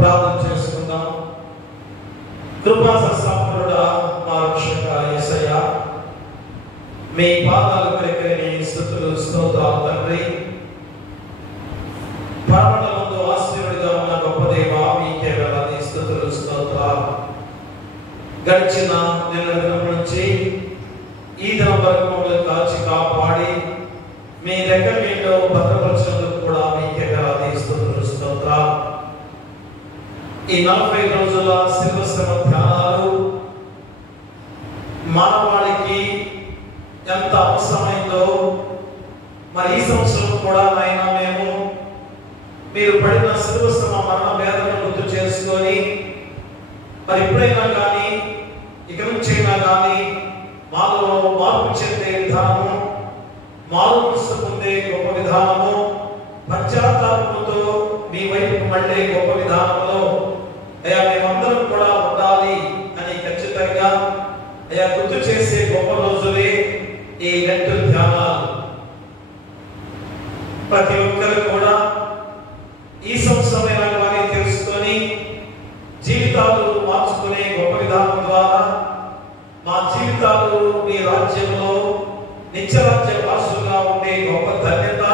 ప్రార్థన చేసుకుందాం. కృపా సంపన్నుడా మా రక్షక యేసయ్య, మీ పాదాల కొరకే నీ స్తుతులు స్తోత్రాలు తండ్రి. పరమమందు ఆశీర్వాదిగా ఉన్న గొప్ప దేవా, మీకే వేలాది స్తుతులు స్తోత్రాలు. గడిచిన నెల దినం నుంచి ఈ దినం వరకు మమ్మల్ని కాచి కాపాడి మీ రెక్కల నీడలో భద్రపరిచినందుకు కూడా మీకే వేలాది స్తుతులు స్తోత్రాలు. ఈ 40 రోజుల శిలువ శ్రమ ధ్యానాలు మానవాళికి ఎంత అవసరమైందో మరి ఈ సంవత్సరం కూడా నాయన మేము మీరు పడిన శిలువ శ్రమ మరణ వేదనను గుర్తు చేసుకొని మరి ఎప్పుడైనా కానీ ఇక నుంచైనా కానీ మాలో మార్పు చెందే విధానము, మారుమనస్సు పొందే గొప్ప విధానము, పశ్చాత్తాపంతో మీ వైపు మళ్ళీ గొప్ప విధానంలో అయ్యా మేమందరం కూడా ఉండాలి అని ఖచ్చితంగా అయ్యా గుర్తు చేసే గొప్ప రోజులే ఈ 2 ధ్యానాలు. ప్రతి ఒక్కరు కూడా ఈ సంవత్సరమైన వారిని తెలుసుకొని జీవితాలు మార్చుకునే గొప్ప విధానం ద్వారా మా జీవితాలు మీ రాజ్యంలో నిత్యరాజ్య వాసులుగా ఉండే గొప్ప ధన్యత,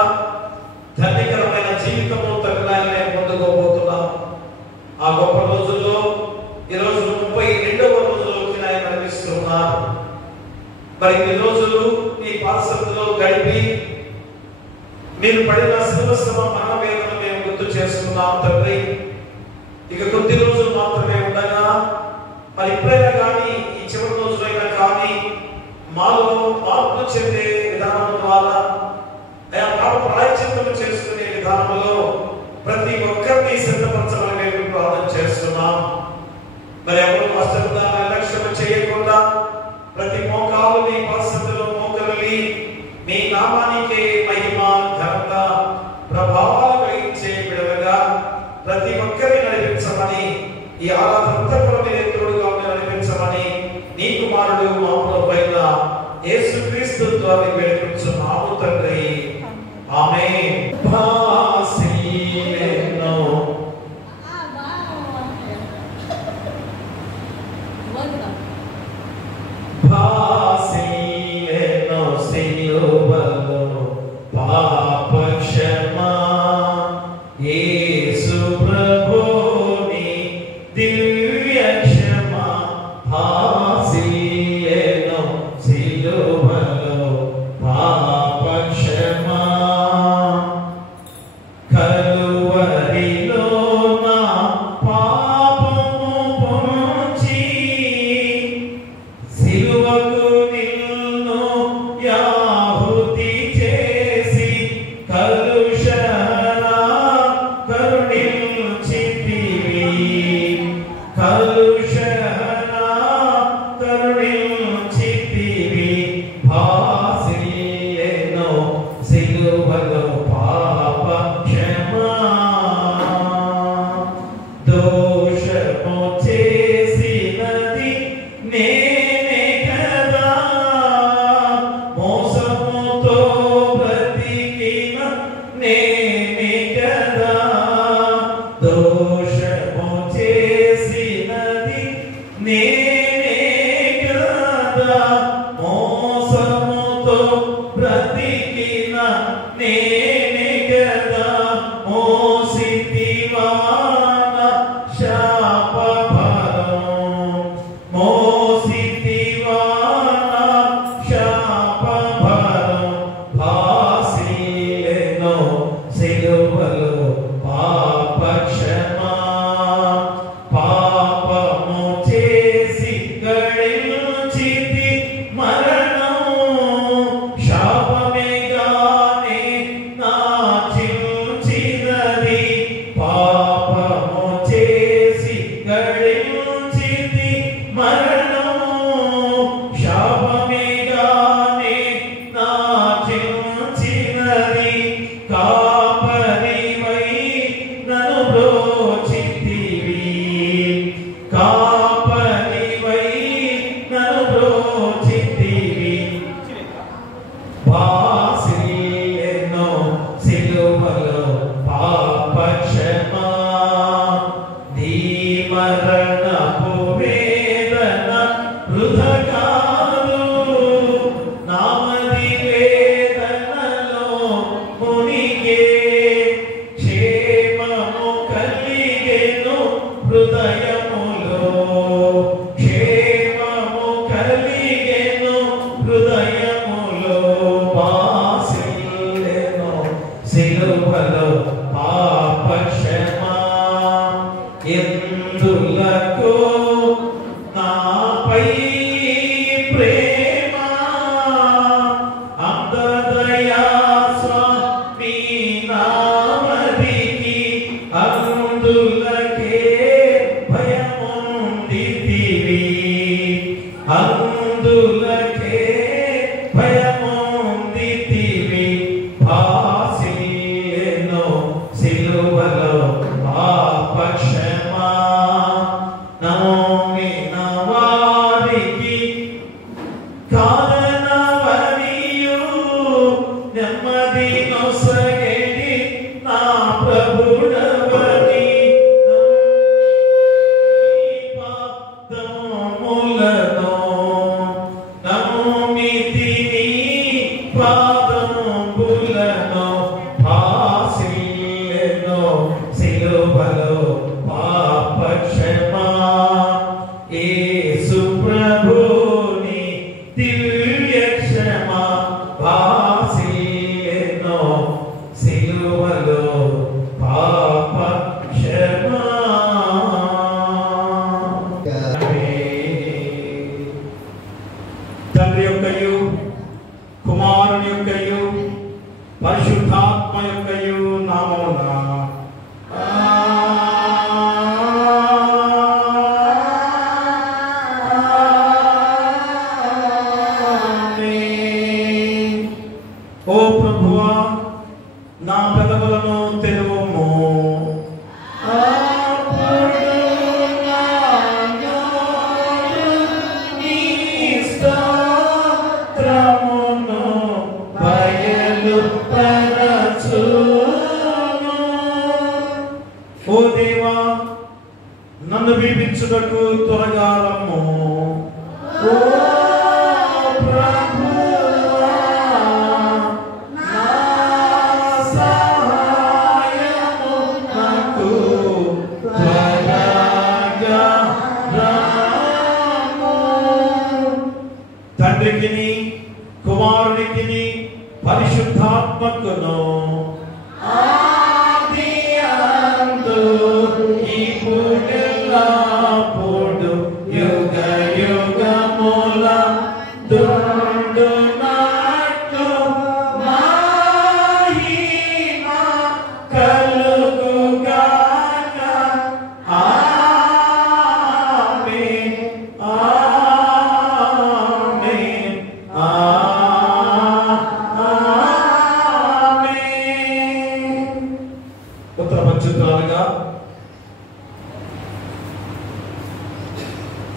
ధన్యకరమైన జీవితము తగిన పొందుకోబోతున్నాం. ఆ గొప్ప రోజుల్లో ఈరోజు 32వ రోజులోకి ఆయన నడిపిస్తున్నారు. మరి ఇన్ని రోజులు ఈ పాదసన్నిధిలో గడిపి మీరు పడిన శిలువ శ్రమ మరణ వేదన మేము గుర్తు చేసుకున్నాం తండ్రి. ఇక కొద్ది రోజులు మాత్రమే ఉండగా మరి ఎప్పుడైనా కానీ ఈ చివరి రోజులైనా కానీ మాలో మార్పు చెందే విధానం ద్వారా ఆయా పాప ప్రాయశ్చిత్తము చేసుకునే విధానంలో ప్రతి ఒక్కరిని సిద్ధపరచమని మేము ప్రార్థన చేస్తున్నాం. మరి ఎవరు అశ్రద్ధ నిర్లక్ష్యం చేయకుండా ప్రతి మోకాలు మీ పరిస్థితుల్లో మోకరిల్లి మీ నామానికి మహిమ, ఘనత, ప్రభావాలు కలిగించే విడవగా ప్రతి ఒక్కరిని నడిపించమని, ఈ ఆరాధనంతా కూడా మీరు తోడుగా నడిపించమని నీ కుమారుడు మా ప్రభువైన యేసుక్రీస్తు ద్వారా వేడుకుంటున్నాము తండ్రి. ఆమేన్. Bye. మరణపు వేదన వృథా కాదు, నామది వేదనలో మునిగే క్షేమము కలిగెను హృదయములో, క్షేమము కలిగెను హృదయములో, వాసిల్లెను సిలువలో పాప క్షమా. ఎందులకు నాపై ప్రేమ, అంతదయా స్వామి నామదికి, అందులకే భయముందితివి, అందులకే భయముందితివి, భాసిల్లెను సిలువలో పాప క్షమా. నమ్మిన వారికి కాదనవనియు నెమ్మది నొసగెడి నా ప్రభుడవని, పాదములను నమ్మితిని, పాదములను భాసిల్లెను సిలువలో పాప క్షమా. యేసు ప్రభుని దివ్య క్షమా, భాసిల్లెను సిలువలో పాప క్షమా. తండ్రి యొక్కయు కుమారుని యొక్కయు పరిశుద్ధాత్మ యొక్కయు నామమున ఆమేన్. ఓ ప్రభువా, నా పెదవులను తెరువుము, ఓ దేవా, నన్ను విడిపించుటకు త్వరగా రమ్ము. ఓ ప్రభువా, నా సహాయము నాకు త్వరగా రమ్ము. తండ్రికిని కుమారునికిని పరిశుద్ధాత్మకును ఆది అందు ఇప్పుడెల్లప్పుడు యుగ యుగములందు నాట్టు మహిమ కలుగుగాక. ఆమేన్, ఆమేన్, ఆమేన్. ఉత్తర పక్షురాలుగా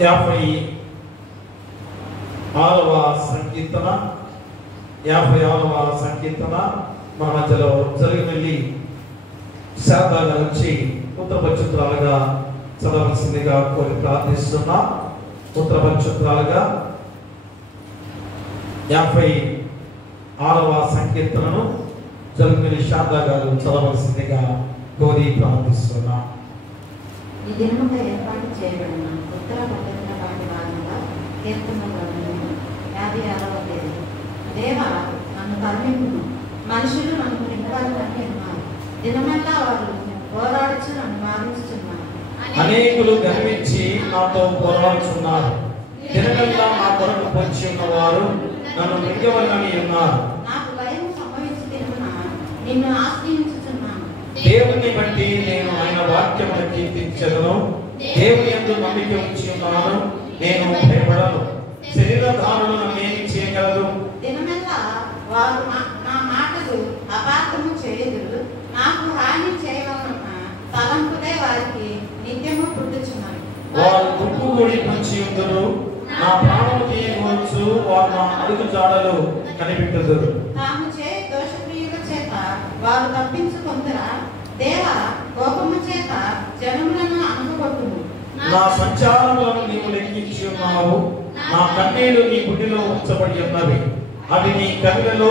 56వ సంకీర్తన, 56వ సంకీర్తన మన మధ్యలో జరిగి వెళ్ళి శారదాగా వచ్చి ఉత్తర పక్షురాలుగా చదవలసిందిగా కోరి ప్రార్థిస్తున్నా. ఉత్తర పక్షురాలుగా 56వ సంకీర్తనను జరిగి వెళ్ళి శారదా గారు చదవలసిందిగా కోరి ప్రార్థిస్తున్నా. ఈ దినముగా ఏర్పాటు చేయబడిన ఉత్తర పట్టణ వాటి వారంగా కీర్తన 56వ తేదీ. దేవా, నన్ను కరుణింపుము, మనుషులు నన్ను నింపాలని ఉన్నారు, దినమంతా వారు పోరాడుచు నన్ను బాధిస్తున్నారు. అనేకులు గర్వించి నాతో పోరాడుచున్నారు, దినగల్లా నా కొరకు పొంచి ఉన్నవారు నన్ను మృంగవలని ఉన్నారు. నాకు భయం సంభవించి దినమున నిన్ను ఆశ్రయించుచున్నాను. దేవుని బట్టి నేను ఆయన వాక్యమును కీర్తించెదను, దేవుని యందు నమ్మిక ఉంచి ఉన్నాను, నేను భయపడను. శరీరధారులు నన్నేమి చేయగలరు? దినమెల్లా వారు నా మాటలు అపార్థము చేయుదురు, నాకు హాని చేయవలన తలంపులే వారికి నిత్యము పుట్టుచున్నవి. వారు గుంపుగూడి పొంచి ఉందరు, నా ప్రాణము తీయవచ్చు, వారు నా అడుగు జాడలు కనిపెట్టుదురు. తాము చే దోషక్రియల చేత వారు తప్పించుకొందురా? దేవా, కోపము చేత జనములను అనుకొట్టుము, నా సంచారములను నీవు లెక్కించి ఉన్నావు. నా కన్నీళ్లు నీ గుడిలో ఉంచబడి ఉన్నవి, అవి నీ కన్నులలో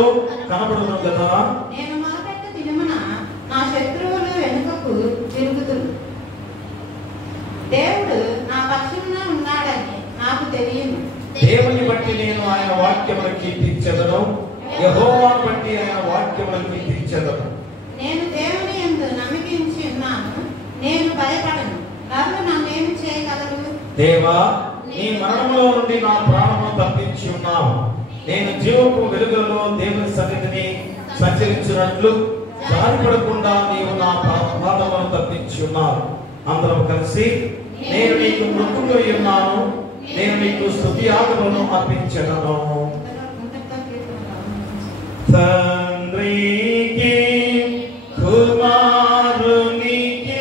కనబడును కదా. నేను మొదపెట్ట దినమున నా శత్రువులు వెనుకకు తిరుగుతురు. దేవుడు నా పక్షమున ఉన్నాడని నాకు తెలియను. దేవుని బట్టి నేను ఆయన వాక్యములను కీర్తించెదను, యెహోవాను బట్టి ఆయన వాక్యములను కీర్తించెదను. నేను దేవుని యందు నమ్మకించి ఉన్నాను, నేను భయపడను. నన్ను నన్నేమి చేయగలరు? దేవా, నీ మరణములో నుండి నా ప్రాణమును తప్పించి ఉన్నావు. నేను జీవపు వెలుగులో దేవుని సన్నిధిని సంచరించినట్లు జారిపడకుండా నీవు నా పాదములను తప్పించి ఉన్నావు. అందరం కలిసి నేను నీకు మృక్కులో ఉన్నాను, నేను నీకు స్తుతి యాగములను అర్పించెదను. తండ్రికి కుమారునికి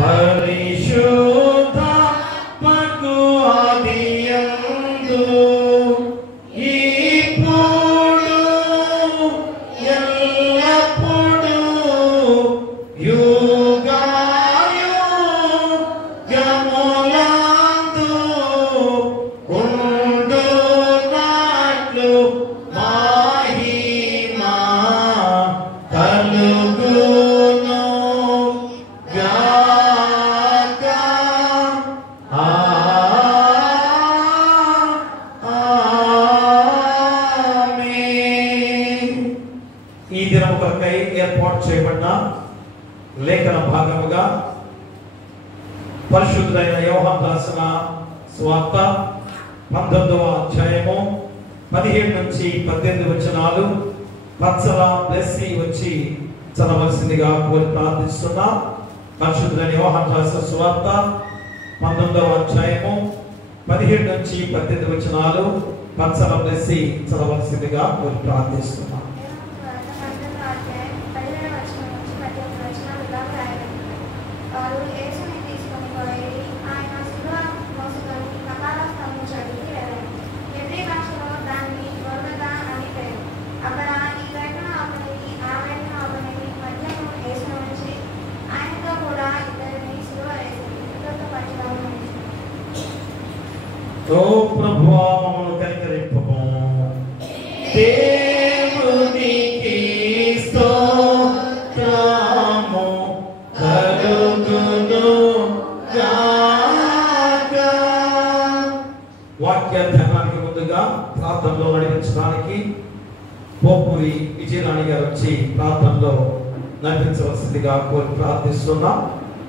పరిశుద్ధాత్మకు ఆదియందు ఇప్పుడు ఎల్లప్పుడూ యుగాయుగములందు ఉండునట్లు మహిమ కలుగును గాక. ఆమేన్. ఈ దినము కొరకై ఏర్పాటు చేయబడిన లేఖన భాగముగా పరిశుద్ధుడైన యోహాను రాసిన సువార్త 19వ అధ్యాయము 17 నుంచి 18 వచనాలు పచ్చల బ్లెస్సి వచ్చి చదవలసిందిగా కోరి ప్రార్థిస్తున్నాం. పరిశుద్ధుడైన యోహాను రాసిన సువార్త 19వ అధ్యాయము 17 నుంచి 18 వచనాలు పచ్చల బ్లెస్సి చదవలసిందిగా కోరి ప్రార్థిస్తున్నాం. ఓ ప్రభువా, మమ్మల్ని కనికరింపము. దేవునికి స్తోత్రము కలుగును గాక. వాక్య ధ్యానానికి ముందుగా ప్రార్థనలో నడిపించడానికి పోపూరి విజయరాణి గారు వచ్చి ప్రార్థనలో నడిపించవలసిందిగా కోరి ప్రార్థిస్తున్నాం.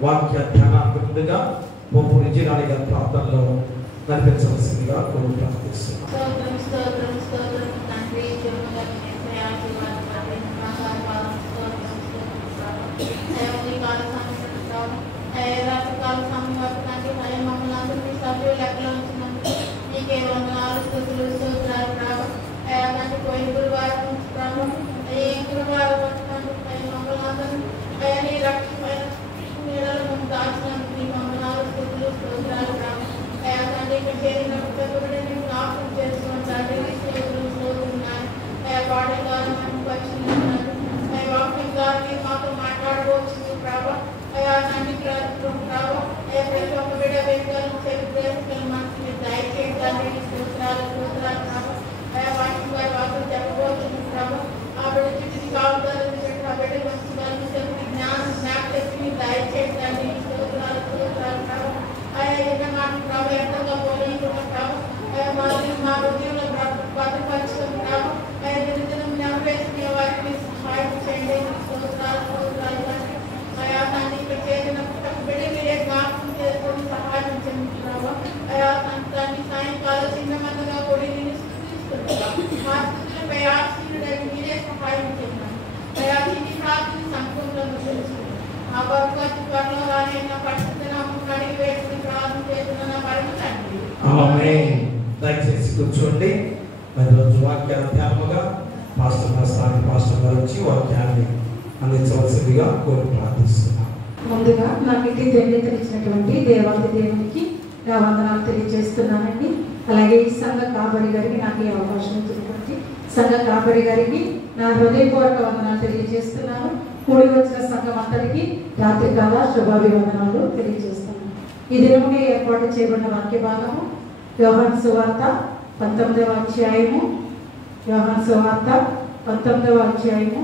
వాక్య ధ్యానానికి ముందుగా పోపూరి విజయరాణి గారి ప్రార్థనలో నడిపించవలసిందిగా కోరి ప్రార్థిస్తున్నాం. స్తోత్రం స్తోత్రం స్తోత్రం తండ్రి, జీవముగా నిలిచే ఆశీర్వాదపడి మహాపాదం స్తోత్రం స్తోత్రం. దేవుని కాల సమయంలో రాత్రి కాల సమయం వరకు తండ్రి మమ్మల్ని అందరినీ సభ్యులు లెక్కలో ఉంచినందుకు నీకే వందనాలు, స్తుతులు, స్తోత్రాలు రావు. తండ్రి పోయిన గురువారం ప్రభు ఏ గురువారం వచ్చినందుకు మమ్మల్ని అందరినీ నీ రక్షమైన నీడలో మేము దాచినందుకు నీ వందనాలు, స్తుతులు, స్తోత్రాలు రావు. తండ్రి ఇక్కడ చేరిన నేను జ్ఞాపకం చేసుకుంటాను. వాడే ద్వారా మనకు వచ్చింటున్నాను. వాక్యం ద్వారా మీరు మాతో మాట్లాడవచ్చు ప్రభావ. తండ్రి ప్రభావ ప్రతి ఒక్క బిడ్డ వ్యక్తులను తెలుగుదేశం మనసు మీరు దయచేయండి. స్తోత్రాలు స్తోత్రాలు ప్రభావ. వాక్యం గారి వాక్యం చెప్పబోతుంది ప్రభావ. ఆ బిడ్డ చుట్టూ కావుతారు ఆ బిడ్డ మంచి తెలుగు జ్ఞానం జ్ఞాపకం మీరు దయచేయండి. స్తోత్రాలు స్తోత్రాలు ప్రభావ. ప్రభావ ఎంతగా పోలీసులు ప్రభావ మా హృదయంలో భద్రపరచుకుని ప్రభావ దినదినం నెరవేర్చిన వారికి సహాయం చేయండి. స్తోత్రాలు స్తోత్రాలు తండ్రి ఇక్కడ చేసిన బిడ్డ మీరే జ్ఞాపకం చేసుకొని సహాయం చేయండి ప్రభావ. తండ్రి సాయంకాలం చిన్నమందగా కూడా నేను స్థుతిస్తున్నాను. మా స్థుతులపై ఆశీనుడని మీరే సహాయం చేయండి. ఈ ప్రార్థన సంపూర్ణంగా తెలుసుకుంటాం. ఆ భగవత్ త్వరలో రానైనా పరిస్థితిని అడిగి వేసుకుని ప్రార్థన చేస్తున్న పరమ తండ్రి. ఆమేన్. దయచేసి కూర్చోండి. మరి రోజు వాక్య ధ్యానముగా పాస్టర్ గారు వచ్చి వాక్యాన్ని అందించవలసిందిగా కోరి ప్రార్థిస్తున్నాం. ముందుగా నాకు ఇది ధన్యతనిచ్చినటువంటి దేవాది దేవునికి నా వందనాలు తెలియజేస్తున్నానండి. అలాగే ఈ సంఘ కాబడి గారికి నాకు ఈ అవకాశం ఇచ్చినటువంటి సంఘ కాబడి గారికి నా హృదయపూర్వక వందనాలు తెలియజేస్తున్నాను. కూడి వచ్చిన సంఘం అందరికీ రాత్రికాల శుభాభివందనాలు తెలియజేస్తున్నాను. ఈ దినముగా ఏర్పాటు చేయబడిన వాక్య భాగము యోహాను సువార్త 19వ అధ్యాయము, యోహాను సువార్త 19వ అధ్యాయము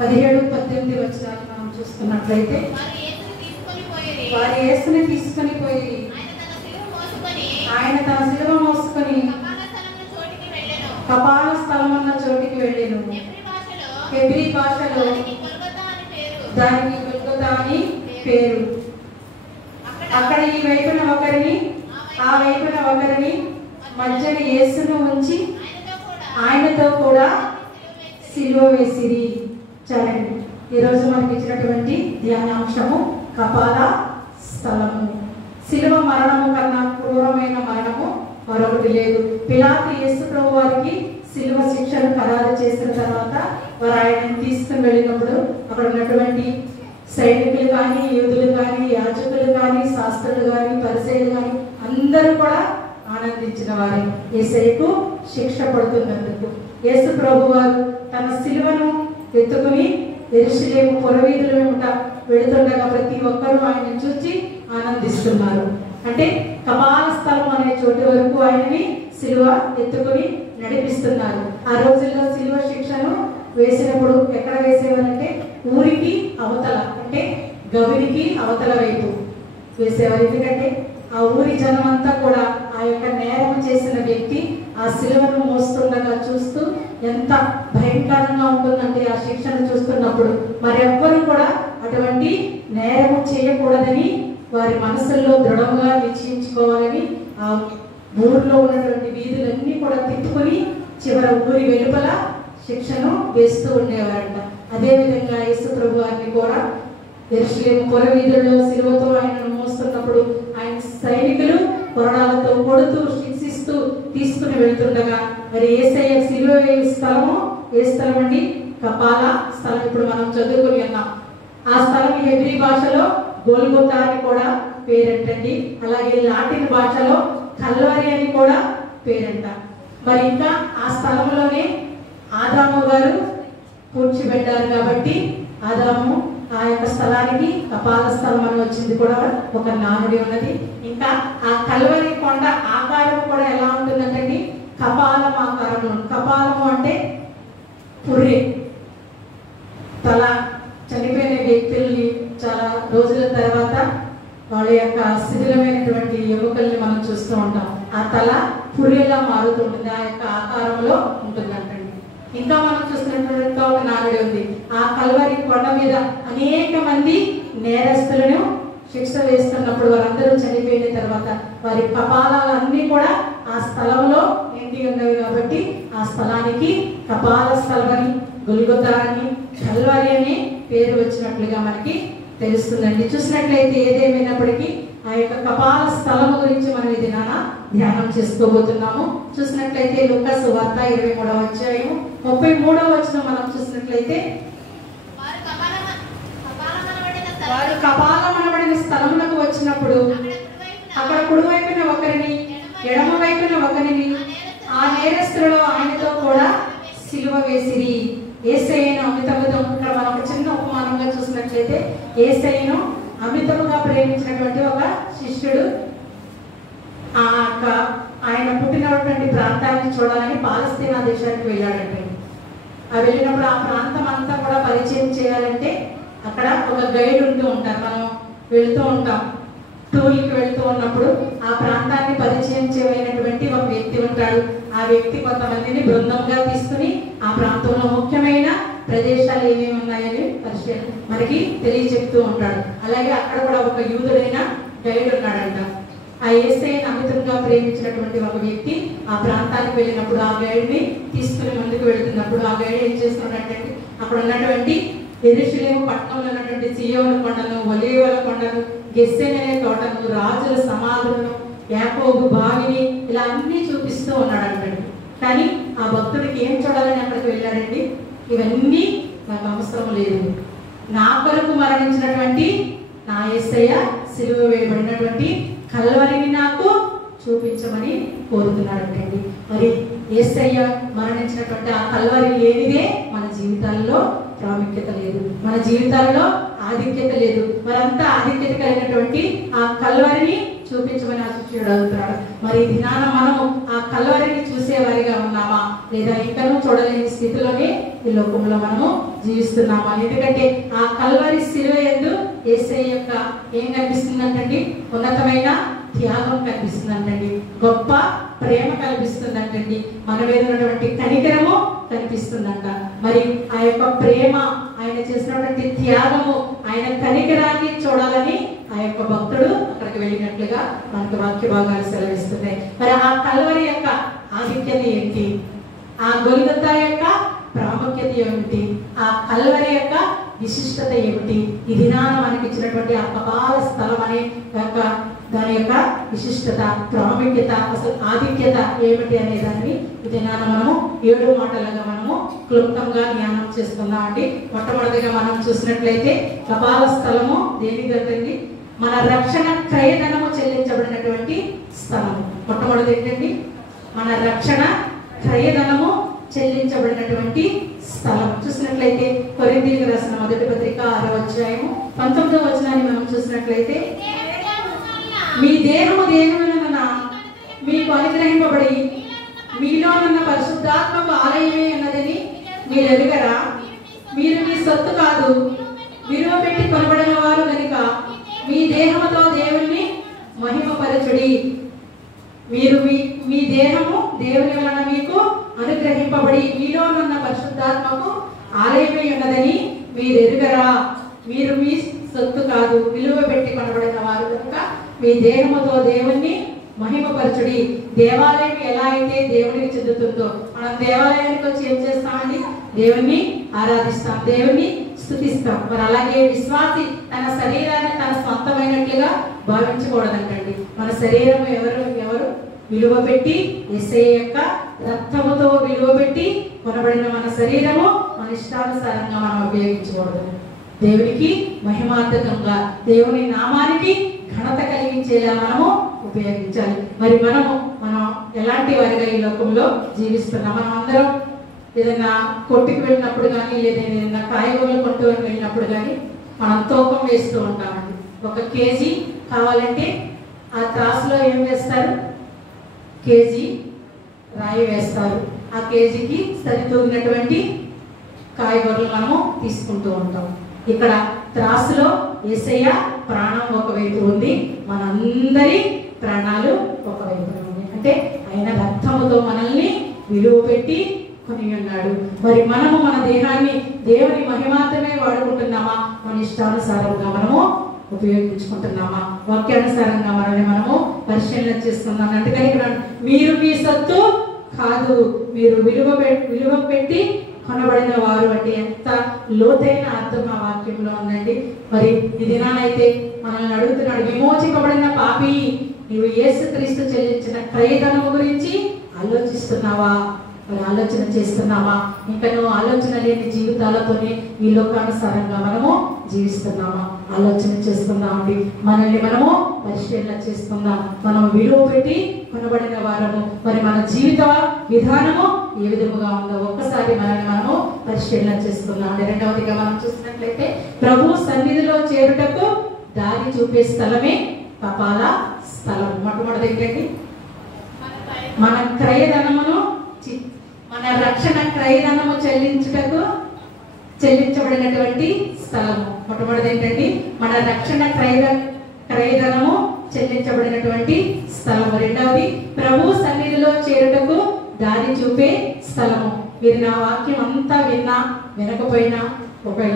17-18 వచనాలు మనం చూస్తున్నట్లయితే, వారు యేసుని తీసుకొని పోయి ఆయన తన శిలువ మోసుకొని కపాల స్థలమన్న చోటికి వెళ్ళెను. హెబ్రీ భాషలో దానికి గొల్గొతా అని పేరు. అక్కడ ఈ వైపున ఒకరిని ఆ వైపున ఒకరిని మధ్యన యేసును ఉంచి ఆయనతో కూడా సిలువ వేసిరి. చాలండి. ఈరోజు మనకి ఇచ్చినటువంటి ధ్యానాంశము కపాల స్థలము. సిలువ మరణము కన్నా క్రూరమైన మరణము మరొకటి లేదు. పిలాతు యేసు ప్రభు వారికి సిలువ శిక్షను ఖరారు చేసిన తర్వాత వారు ఆయనను తీసుకుని వెళ్ళినప్పుడు అక్కడ ఉన్నటువంటి సైనికులు కానీ, యూదులు కానీ, యాజకులు కానీ, శాస్త్రులు కానీ, పరిసయ్యులు కానీ అందరూ కూడా ఆనందించిన వారు. యేసయ్యకు శిక్ష పడుతున్నందుకు యేసు ప్రభు వారు తన సిలువను ఎత్తుకుని యెరూషలేము పురవీధుల వెంట వెళుతుండగా ప్రతి ఒక్కరూ ఆయన చూసి ఆనందిస్తున్నారు. అంటే కపాల స్థలం అనే చోటు వరకు ఆయనని సిలువ ఎత్తుకుని నడిపిస్తున్నారు. ఆ రోజుల్లో సిలువ శిక్షను వేసినప్పుడు ఎక్కడ వేసేవారంటే ఊరికి అవతల, అంటే గవినికి అవతల వైపు వేసేవారు. ఎందుకంటే ఆ ఊరి జనం అంతా కూడా ఆ యొక్క నేరం చేసిన వ్యక్తి ఆ సిలువను మోస్తుండగా చూస్తూ ఎంత భయంకరంగా ఉంటుందంటే ఆ శిక్షను చూస్తున్నప్పుడు మరెవ్వరూ కూడా అటువంటి నేరము చేయకూడదని వారి మనసుల్లో దృఢంగా నిశ్చయించుకోవాలని ఆ ఊరిలో ఉన్నటువంటి వీధులన్నీ కూడా తిప్పుకొని చివరి ఊరి వెలుపల శిక్షను వేస్తూ ఉండేవారంట. అదేవిధంగా యేసు ప్రభు వారిని కూడా యెరూషలేము పురవీధుల్లో సిలువతో ఆయనను మోస్తున్నప్పుడు ఆయన సైనికులు కొరడాలతో కొడుతూ శిక్షిస్తూ తీసుకుని వెళ్తుండగా మరి యేసయ్య సిలువ వేయ స్థలము ఏ స్థలం అండి? కపాల స్థలం. ఇప్పుడు మనం చదువుకుని ఉన్నాం. ఆ స్థలం హెబ్రీ భాషలో గొల్గొతా అని కూడా పేరంటండి. అలాగే లాటిన్ భాషలో కల్వరి అని కూడా పేరంట. మరి ఇంకా ఆ స్థలంలోనే ఆదాము గారు పూడ్చిపెట్టారు కాబట్టి ఆదాము ఆ యొక్క స్థలానికి కపాల స్థలం అని వచ్చింది కూడా ఒక నానుడి ఉన్నది. ఇంకా ఆ కల్వరి కొండ ఆకారం కూడా ఎలా ఉంటుందంటే కపాలం ఆకారంలో. కపాలము అంటే పుర్రె, తల. చనిపోయిన వ్యక్తుల్ని చాలా రోజుల తర్వాత వాళ్ళ యొక్క శిథిలమైనటువంటి ఎముకల్ని మనం చూస్తూ ఉంటాం. ఆ తల పుర్రెలా మారుతూ ఉంటుంది, ఆ యొక్క ఆకారంలో ఉంటుందంటండి. ఇంకా మనం చూస్తున్నటువంటి ఒక నానుడి ఉంది. ఆ కల్వరి కొండ మీద అనేక మంది నేరస్తులను శిక్ష వేస్తున్నప్పుడు వారందరూ చనిపోయిన తర్వాత వారి కపాలాలన్నీ కూడా ఆ స్థలంలో నిండి ఉన్నవి కాబట్టి ఆ స్థలానికి కపాల స్థలం అని, గొల్గొతా అని, కల్వరి అని పేరు వచ్చినట్లుగా మనకి తెలుస్తుందండి. చూసినట్లయితే ఏదేమైనప్పటికీ ఆ యొక్క కపాల స్థలం గురించి మనం ఇది ధ్యానం చేసుకోబోతున్నాము. చూసినట్లయితే లూకా సువార్త 23వ అధ్యాయం 33వ వచనం మనం చూసినట్లయితే, వారు కపాలమనబడిన స్థలమునకు వచ్చినప్పుడు అక్కడ కుడివైపున ఒకరిని ఎడమ వైపున ఒకరిని ఆ నేరస్తులలో ఆయనతో కూడా సిలువ వేసిరి. యేసయ్యను అమితముగా, ఇక్కడ మనం ఒక చిన్న ఉపమానంగా చూసినట్లయితే యేసయ్యను అమితముగా ప్రేమించినటువంటి ఒక శిష్యుడు ఆయన పుట్టినటువంటి ప్రాంతాన్ని చూడాలని పాలస్తీనా దేశానికి వెళ్ళాడంటే, ఆ వెళ్ళినప్పుడు ఆ ప్రాంతం అంతా కూడా పరిచయం చేయాలంటే అక్కడ ఒక గైడ్ ఉంటూ ఉంటారు. మనం వెళుతూ ఉంటాం, టూర్కి వెళుతూ ఉన్నప్పుడు ఆ ప్రాంతాన్ని పరిచయం చేయనటువంటి ఒక వ్యక్తి ఉంటాడు. ఆ వ్యక్తి కొంతమందిని బృందంగా తీసుకుని ఆ ప్రాంతంలో ముఖ్యమైన ప్రదేశాలు ఏమేమి ఉన్నాయని మనకి తెలియచెప్తూ ఉంటాడు. అలాగే అక్కడ కూడా ఒక యూదుడైన గైడ్ ఉన్నాడంట. ఆ యేసయ్యను అమితంగా ప్రేమించినటువంటి ఒక వ్యక్తి ఆ ప్రాంతానికి వెళ్ళినప్పుడు ఆ గైడ్ని తీసుకుని ముందుకు వెళుతున్నప్పుడు ఆ గైడ్ ఏం చేస్తున్నాడంటే అక్కడ ఉన్నటువంటి యెరూషలేము పట్టణంలో ఉన్నటువంటి సీయోను కొండను, ఒలీవల కొండను, గెస్సెమనే తోటను, రాజుల సమాధులను, యాకోబు బావిని ఇలా అన్నీ చూపిస్తూ ఉన్నాడంటండి. కానీ ఆ భక్తుడికి ఏం చూడాలని అక్కడికి వెళ్ళాడండి? ఇవన్నీ నాకు అవసరం లేదు, నా కొరకు మరణించినటువంటి నా యేసయ్య సిలువ వేయబడినటువంటి కల్వరిని నాకు చూపించమని కోరుతున్నాడంటండి. మరి యేసయ్య మరణించినటువంటి ఆ కల్వరి లేనిదే మన జీవితాల్లో ప్రాముఖ్యత లేదు. మన జీవితాల్లో ఆ ఆధిక్యత లేదు. మరంతా ఆధిక్యత కలిగినటువంటి ఆ కల్వరిని చూపించమని ఆ శిష్యుడు అడుగుతున్నాడు. మరి దినాన మనము ఆ కల్వరిని చూసేవారిగా ఉన్నామా, లేదా ఇంకనూ చూడలేని స్థితిలోనే ఈ లోకంలో మనము జీవిస్తున్నామా? ఎందుకంటే ఆ కల్వరి శిలువ యందు యేసయ్య యొక్క ఏం కనిపిస్తుందంటండి? ఉన్నతమైన త్యాగం కనిపిస్తుందంటండి, గొప్ప ప్రేమ కనిపిస్తుందంటండి, మన మీద ఉన్నటువంటి కనికరము కనిపిస్తుందంట. మరి ఆ యొక్క ప్రేమ, ఆయన చేసినటువంటి త్యాగము, ఆయన కనికరాన్ని చూడాలని ఆ యొక్క భక్తుడు అక్కడికి వెళ్ళినట్లుగా మనకు వాక్య భాగాలు సెలవిస్తున్నాయి. మరి ఆ కల్వరి యొక్క ఆధిక్యత ఏంటి? ఆ గొల్గొతా యొక్క ప్రాముఖ్యత ఏమిటి? ఆ కల్వరి యొక్క విశిష్టత ఏమిటి? ఈ దినాన మనకి ఇచ్చినటువంటి ఆ కపాల స్థలం అనే దాని యొక్క విశిష్టత, ప్రాముఖ్యత, అసలు ఆధిక్యత ఏమిటి అనే దాన్ని ఈ దినాన మనము 7 మాటలుగా మనము క్లుప్తంగా జ్ఞానం చేసుకుందాం అండి. మొట్టమొదటిగా మనం చూసినట్లయితే కపాల స్థలము దేనిదండి? మన రక్షణ క్రయధనము చెల్లించబడినటువంటి స్థలం. మొట్టమొదటి ఏంటండి? మన రక్షణ క్రయధనము చెల్లించబడినటువంటి స్థలం. చూసినట్లయితే కొరింథీయులకు రాసిన మొదటి పత్రిక 6వ అధ్యాయము 19వ వచనాన్ని మనం చూసినట్లయితే, మీ దేహము దేవునివలన మీకు అనుగ్రహింపబడి మీలోనున్న పరిశుద్ధాత్మకు ఆలయమే ఉన్నదని మీరు ఎరుగరా? మీరు మీ సొత్తు కాదు, విలువ పెట్టి కొనబడిన వారు కనుక మీ దేహముతో దేవుణ్ణి మహిమపరచుడి. మీరు మీ దేహము దేవుని వలన మీకు అనుగ్రహింపబడి మీలోనున్న పరిశుద్ధాత్మకు ఆలయమై ఉన్నదని మీరు ఎరుగరా? మీరు మీ సొత్తు కాదు, విలువ పెట్టి కొనబడిన వారు కనుక మీ దేహముతో దేవుణ్ణి మహిమపరచుడి. దేవాలయం ఎలా అయితే దేవునికి చెందుతుందో, మనం దేవాలయానికి వచ్చి ఏం చేస్తామండి? దేవుణ్ణి ఆరాధిస్తాం, దేవుణ్ణి స్తుతిస్తాం. మరి అలాగే విశ్వాసి తన శరీరాన్ని తన సొంతమైనట్లుగా భావించకూడదంటండి. మన శరీరం ఎవరు విలువ పెట్టి, యేసయ్య యొక్క రక్తముతో విలువ పెట్టి కొనబడిన మన శరీరము మన ఇష్టానుసారంగా మనం ఉపయోగించకూడదు. దేవునికి మహిమార్థకంగా, దేవుని నామానికి ఘనత కలిగించేలా మనము ఉపయోగించాలి. మరి మనం ఎలాంటి వారిగా ఈ లోకంలో జీవిస్తున్నాం? మనం అందరం ఏదైనా కొట్టుకు వెళ్ళినప్పుడు కానీ, లేదా ఏదైనా కాయగూరలు కొంటూ వెళ్ళినప్పుడు కానీ మనం తూకం వేస్తూ ఉంటామండి. 1 కేజీ కావాలంటే ఆ త్రాసులో ఏం వేస్తారు? కేజీ రాయి వేస్తారు. ఆ కేజీకి సరితూగినటువంటి కాయగూరలు మనము తీసుకుంటూ ఉంటాం. ఇక్కడ త్రాసులో యేసయ్య ప్రాణం ఒకవైపు ఉంది, మనందరి ప్రాణాలు ఒకవైపు ఉంది. అంటే ఆయన రక్తముతో మనల్ని విలువ పెట్టి కొని ఉన్నాడు. మరి మనము మన దేహాన్ని దేవుని మహిమార్థమే వాడుకుంటున్నామా? మన ఇష్టానుసారంగా మనము ఉపయోగించుకుంటున్నామా? వాక్యానుసారంగా మనము పరిశీలన చేస్తున్నాం. అందుకని మీరు మీ సొత్తు కాదు, మీరు విలువ పెట్టి కొనబడిన వారు అంటే ఎంత లోతైన అర్థం ఆ వాక్యంలో ఉందండి. మరి ఈ దినానైతే మనల్ని అడుగుతున్నాడు, విమోచింపబడిన పాపి, నీవు యేసుక్రీస్తు చెల్లించిన క్రయధనము గురించి ఆలోచిస్తున్నావా? మరి ఆలోచన చేస్తున్నామా? ఇంకా నువ్వు ఆలోచన లేని జీవితాలతోనే ఈ లోకానుసారంగా మనము జీవిస్తున్నామా? ఆలోచన చేస్తున్నామండి. మనల్ని మనము పరిశీలన చేసుకుందాం. మనం విలువ పెట్టి కొనబడిన వారము. మరి మన జీవిత విధానము ఏ విధముగా ఉందో ఒక్కసారి మనల్ని మనము పరిశీలన చేసుకుందాం. రెండవదిగా మనం చూసినట్లయితే ప్రభు సన్నిధిలో చేరుటకు దారి చూపే స్థలమే కపాల స్థలం. మొట్టమొదటి ఏంటండి? మన క్రయధనమును, మన రక్షణ క్రయధనము చెల్లించబడినటువంటి స్థలము. మొట్టమొదటి ఏంటండి? మన రక్షణ క్రయధనము చెల్లించబడినటువంటి స్థలము. రెండవది ప్రభు సన్నిధిలో చేరుటకు దారి చూపే స్థలము. మీరు నా వాక్యం అంతా వినకపోయినా, ఒకవేళ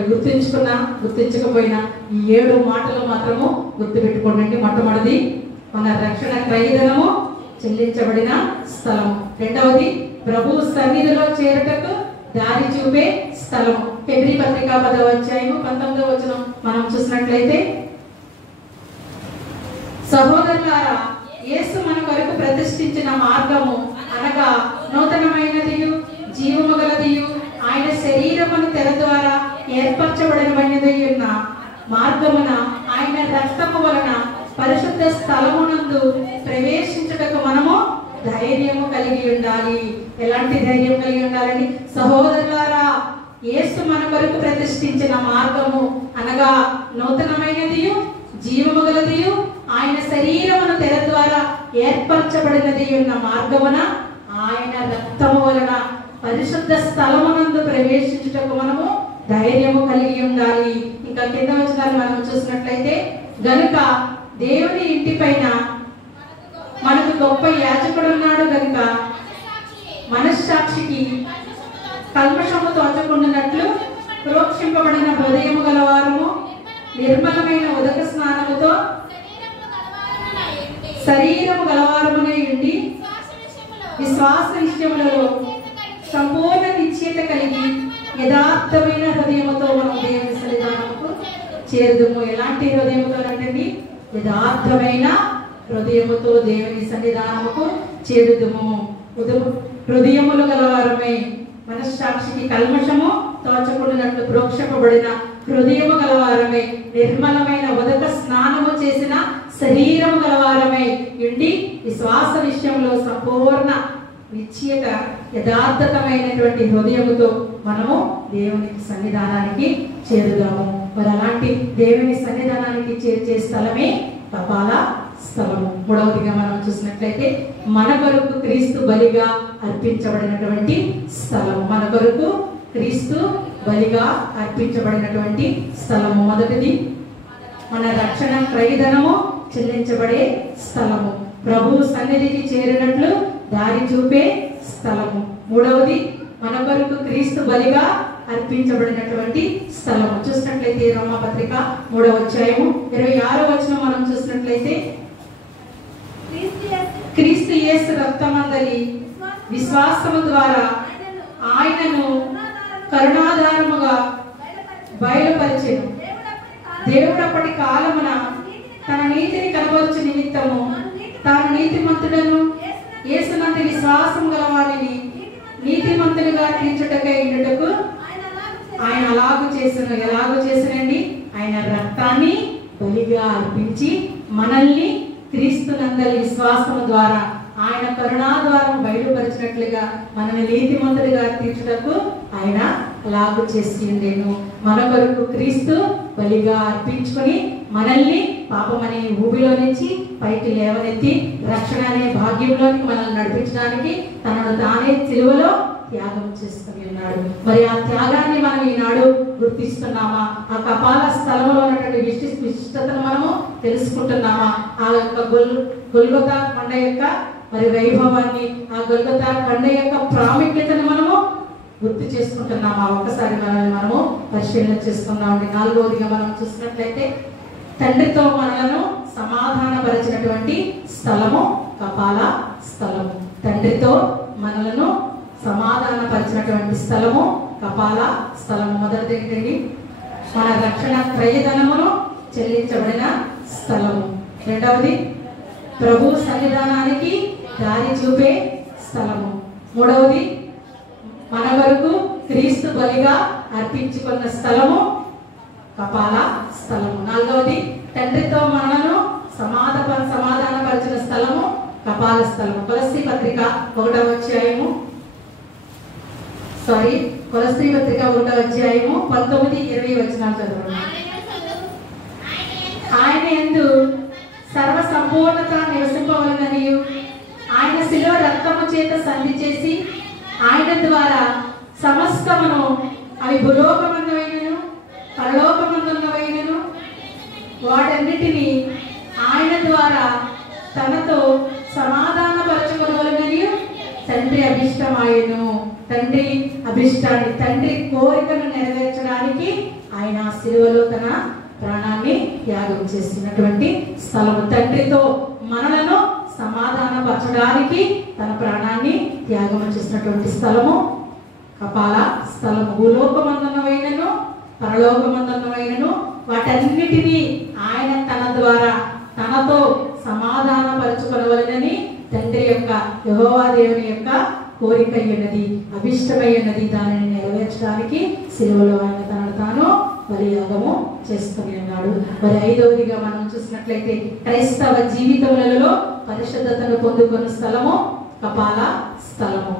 గుర్తించకపోయినా ఈ 7 మాటలు మాత్రము గుర్తుపెట్టుకోండి. మొట్టమొదటి మన రక్షణ క్రయధనము చెల్లించబడిన స్థలము. రెండవది ప్రభు సన్నిధిలో చేరుటకు దారి చూపే స్థలము. హెబ్రీ పత్రిక 10వ అధ్యాయము 19వ వచనం మనం చూసినట్లయితే, సహోదరులారా, యేసు మన కొరకు ప్రతిష్ఠించిన మార్గము అనగా నూతనమైనదియు జీవము గలదియు ఆయన శరీరమును తెర ద్వారా ఏర్పరచబడినదైన మార్గమున ఆయన రక్తము వలన పరిశుద్ధ స్థలమునందు ప్రవేశించుటకు మనము ధైర్యము కలిగి ఉండాలి. ఎలాంటి ధైర్యం కలిగి ఉండాలని? సహోదరులారా, యేసు మన కొరకు ప్రతిష్ఠించిన మార్గము అనగా నూతనమైనదియు జీవము గలదియు ఆయన శరీరమును తెర ద్వారా ఏర్పరచబడినది ఉన్న మార్గమున ఆయన రక్తము వలన పరిశుద్ధ స్థలమునందు ప్రవేశించుటకు మనము ధైర్యము కలిగి ఉండాలి. ఇంకా కింద వచనాలు మనం చూసినట్లయితే, గనుక దేవుని ఇంటి పైన మనకు గొప్ప యాజకుడు ఉన్నాడు గనుక మనస్సాక్షికి కల్మషము తోచకుండానట్లు ప్రోక్షింపబడిన హృదయము గలవారము నిర్మలమైన ఉదక స్నానముతో శరీరము గలవారమునే ఉండి విశ్వాస విషయములలో సంపూర్ణ నిశ్చయత కలిగి యథార్థమైన హృదయముతో మనం దేవుని సన్నిధానముకు చేరుదుము. ఎలాంటి హృదయముతో అంటే యథార్థమైన హృదయముతో దేవుని సన్నిధానముకు చేరుదుము. హృదయములు గలవారమే మనస్సాక్షికి కల్మషము తోచకుండానట్లు ప్రోక్షింపబడిన హృదయము గలవారమే నిర్మలమైన ఉదక స్నానము చేసిన శరీరము గలవారమే ఉండి విశ్వాస విషయంలో సంపూర్ణ నిశ్చయత యథార్థతమైనటువంటి హృదయముతో మనము దేవుని సన్నిధానానికి చేరుదాము. మరి అలాంటి దేవుని సన్నిధానానికి చేర్చే స్థలమే కపాల స్థలము. మూడవదిగా మనం చూసినట్లయితే మన కొరకు క్రీస్తు బలిగా అర్పించబడినటువంటి స్థలము. మన కొరకు క్రీస్తు బలిగా అర్పించబడినటువంటి స్థలము. మొదటిది మన రక్షణ క్రయధనము చెల్లించబడే స్థలము. ప్రభు సన్నిధికి చేరినట్లు దారి చూపే స్థలము. మూడవది మన కొరకు క్రీస్తు బలిగా అర్పించబడినటువంటి స్థలము. చూసినట్లయితే రోమాపత్రిక 3వ అధ్యాయము 26వ వచనం మనం చూసినట్లయితే, క్రీస్తు యేసు రక్తమందలి విశ్వాసము ద్వారా ఆయనను కరుణాధారముగా బయలుపరిచెను. దేవుడప్పటి కాలమున తన నీతిని కనబరుచు నిమిత్తము తాను నీతిమంతుడను యేసునందు విశ్వాసం గల వారిని నీతిమంతులుగా తీర్చుటకై ఉండుటకు ఆయన అలాగు చేసను. ఎలాగూ చేసినండి? ఆయన రక్తాన్ని బలిగా అర్పించి మనల్ని క్రీస్తునందలి విశ్వాసము ద్వారా ఆయన కరుణా ద్వారం బయలుపరిచినట్లుగా మనల్ని నీతిమంతులుగా తీర్చుటకు ఆయన అలాగు చేసిండేను. మన కొరకు క్రీస్తు బలిగా అర్పించుకొని మనల్ని పాపమనే ఊబిలో నుంచి పైకి లేవనెత్తి రక్షణ అనే భాగ్యంలోనికి మనల్ని నడిపించడానికి తనను తానే సిలువలో త్యాగం చేసుకుని ఉన్నాడు. మరి ఆ త్యాగాన్ని మనం ఈనాడు గుర్తిస్తున్నామా? ఆ కపాల స్థలంలో ఉన్నటువంటి విశిష్టతను మనము తెలుసుకుంటున్నామా? ఆ యొక్క గొల్గొతా కొండ యొక్క మరి వైభవాన్ని, ఆ గొల్గొతా కొండ యొక్క ప్రాముఖ్యతను మనము గుర్తు చేసుకుంటున్నామా? ఒక్కసారి మనము పరిశీలన చేసుకుందామండి. 4వదిగా మనం చూసినట్లయితే తండ్రితో మనలను సమాధానపరిచినటువంటి స్థలము కపాల స్థలము. తండ్రితో మనలను సమాధానపరిచినటువంటి స్థలము కపాల స్థలము. మొదటిది ఏంటండి? మన రక్షణ క్రయధనమును చెల్లించబడిన స్థలము. రెండవది ప్రభు సన్నిధానానికి దారి చూపే స్థలము. మూడవది మన వరకు క్రీస్తు బలిగా అర్పించుకున్న స్థలము కపాల స్థలము. నాలుగవది తండ్రితో మనలను సమాధానపరిచిన స్థలము కపాల స్థలము. కొలస్సీ పత్రిక 1వ అధ్యాయము 19-20 వచనాలు చదవండి. ఆయన యందు సర్వ సంపూర్ణత నివసింపవలననియు ఆయన శిలువ రక్తము చేత సంధి చేసి ఆయన ద్వారా సమస్తమును, అవి భూలోకమందునైనను పరలోకమందున్నవైనను వాటన్నిటినీ ఆయన ద్వారా తనతో సమాధానపరచుకొనవలెననియు తండ్రి అభిష్టమాయెను. తండ్రి అభిష్టాన్ని, తండ్రి కోరికను నెరవేర్చడానికి ఆయన శిలువలో తన ప్రాణాన్ని త్యాగం చేస్తున్నటువంటి స్థలము. తండ్రితో మనలను సమాధానపరచడానికి తన ప్రాణాన్ని త్యాగం చేసినటువంటి స్థలము కపాల స్థలము. భూలోకమందున్నవైనను పరలోకమందున్నవైనను వాటన్నిటినీ ఆయన తన ద్వారా తనతో సమాధానపరచుకొనవలెనని తండ్రి యొక్క యెహోవా దేవుని యొక్క కోరిక ఉన్నది, అభిష్టమై ఉన్నది. దానిని నెరవేర్చడానికి శిలువలో ఆయన తనను తాను బలియాగము చేసుకుని ఉన్నాడు. మరి 5వదిగా మనం చూసినట్లయితే క్రైస్తవ జీవితములలో పరిశుద్ధతను పొందుకున్న స్థలము కపాల స్థలము.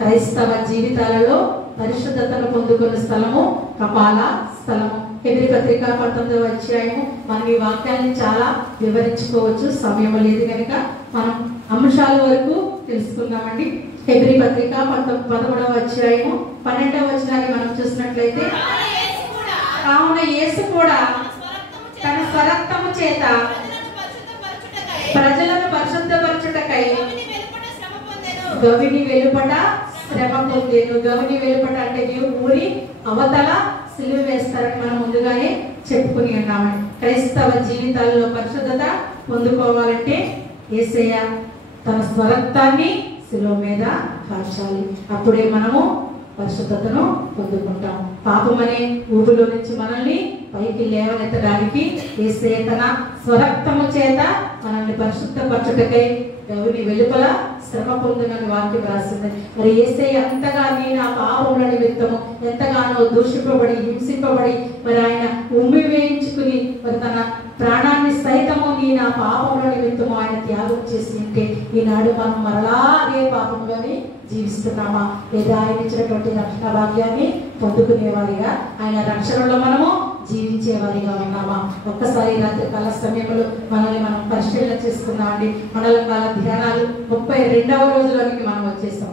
క్రైస్తవ జీవితాలలో పరిశుద్ధతను పొందుకున్న స్థలము కపాల స్థలము. హెబ్రీ పత్రిక 19వ అధ్యాయము. మనం ఈ వాక్యాన్ని చాలా వివరించుకోవచ్చు, సమయం లేదు కనుక మనం అంశాల వరకు తెలుసుకుందామండి. హెబ్రీ పత్రిక 13వ అధ్యాయము 12వ వచనాన్ని మనం చూసినట్లయితే, కావున యేసు కూడా తన స్వరక్తము చేత ప్రజలను పరిశుద్ధపరచుటకై గవిని వెలుపట శ్రమ పొందేను. గవిని వెలుపట అంటే ఊరి అవతల సిలువ వేస్తారని మనం ముందుగానే చెప్పుకుని ఉన్నామని. క్రైస్తవ జీవితాల్లో పరిశుద్ధత పొందుకోవాలంటే యేసయ్య తన స్వరక్తాన్ని సిలువ మీద కార్చాలి. అప్పుడే మనము పరిశుద్ధతను పొందుకుంటాం. పాపం అనే ఊబిలో నుంచి మనల్ని పైకి లేవనెత్తడానికి యేసయ్య తన స్వరక్తము చేత మనల్ని పరిశుద్ధపరచుటకై గవిని వెలుపల శ్రమ పొందునని వాక్యం రాసింది. మరి యేసయ్య అంతగా నీ నా పాపముల నిమిత్తము ఎంతగానో దూషింపబడి హింసింపబడి మరి ఆయన ఉమ్మి వేయించుకుని మరి తన ప్రాణాన్ని సైతము నీ నా పాపముల నిమిత్తము ఆయన త్యాగం చేసి ఉంటే ఈనాడు మనం మరలా అదే పాపంలోని జీవిస్తున్నామా, లేదా ఆయన ఇచ్చినటువంటి రక్షణ భాగ్యాన్ని పొందుకునేవారిగా ఆయన రక్షణలో మనము జీవించేవారిగా ఉన్నామా? ఒక్కసారి రాత్రి కాల సమయంలో మనల్ని మనం పరిశీలన చేసుకున్నామండి. మనల కాల ధ్యానాలు 32వ రోజులోనికి మనం వచ్చేసాం.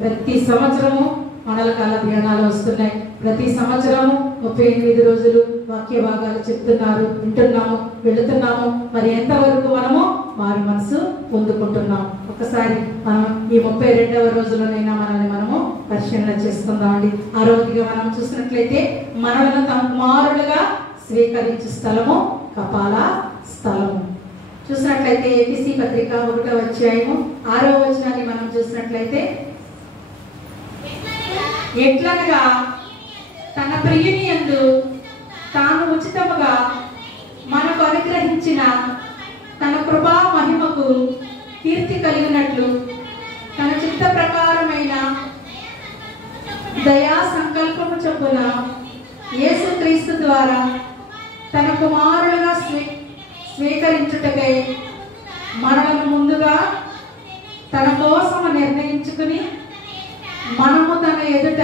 ప్రతి సంవత్సరము మనల కాల ధ్యానాలు వస్తున్నాయి. ప్రతి సంవత్సరము 38 రోజులు వాక్య భాగాలు చెప్తున్నారు, వింటున్నాము, వెళుతున్నాము. మరి ఎంతవరకు మనము మారు మనసు పొందుకుంటున్నాం? ఒకసారి మనం ఈ 32వ రోజులోనైనా మనల్ని మనము పరిశీలన చేసుకుందామండి. ఆ రోజుగా మనం చూసినట్లయితే మనలను తమ కుమారులుగా స్వీకరించే స్థలము కపాల స్థలము. చూసినట్లయితే ఎఫెసీ పత్రిక 1వ అధ్యాయము 6వ వచనాన్ని మనం చూసినట్లయితే, ఎట్లనగా తన ప్రియుని యందు తాను ఉచితముగా మనకు అనుగ్రహించిన తన కృపా మహిమకు కీర్తి కలిగినట్లు తన చిత్త ప్రకారమైన దయా సంకల్పము చొప్పున యేసుక్రీస్తు ద్వారా తన కుమారులుగా స్వీకరించుటకై మనలను ముందుగా తన కోసము నిర్ణయించుకుని మనము తన ఎదుట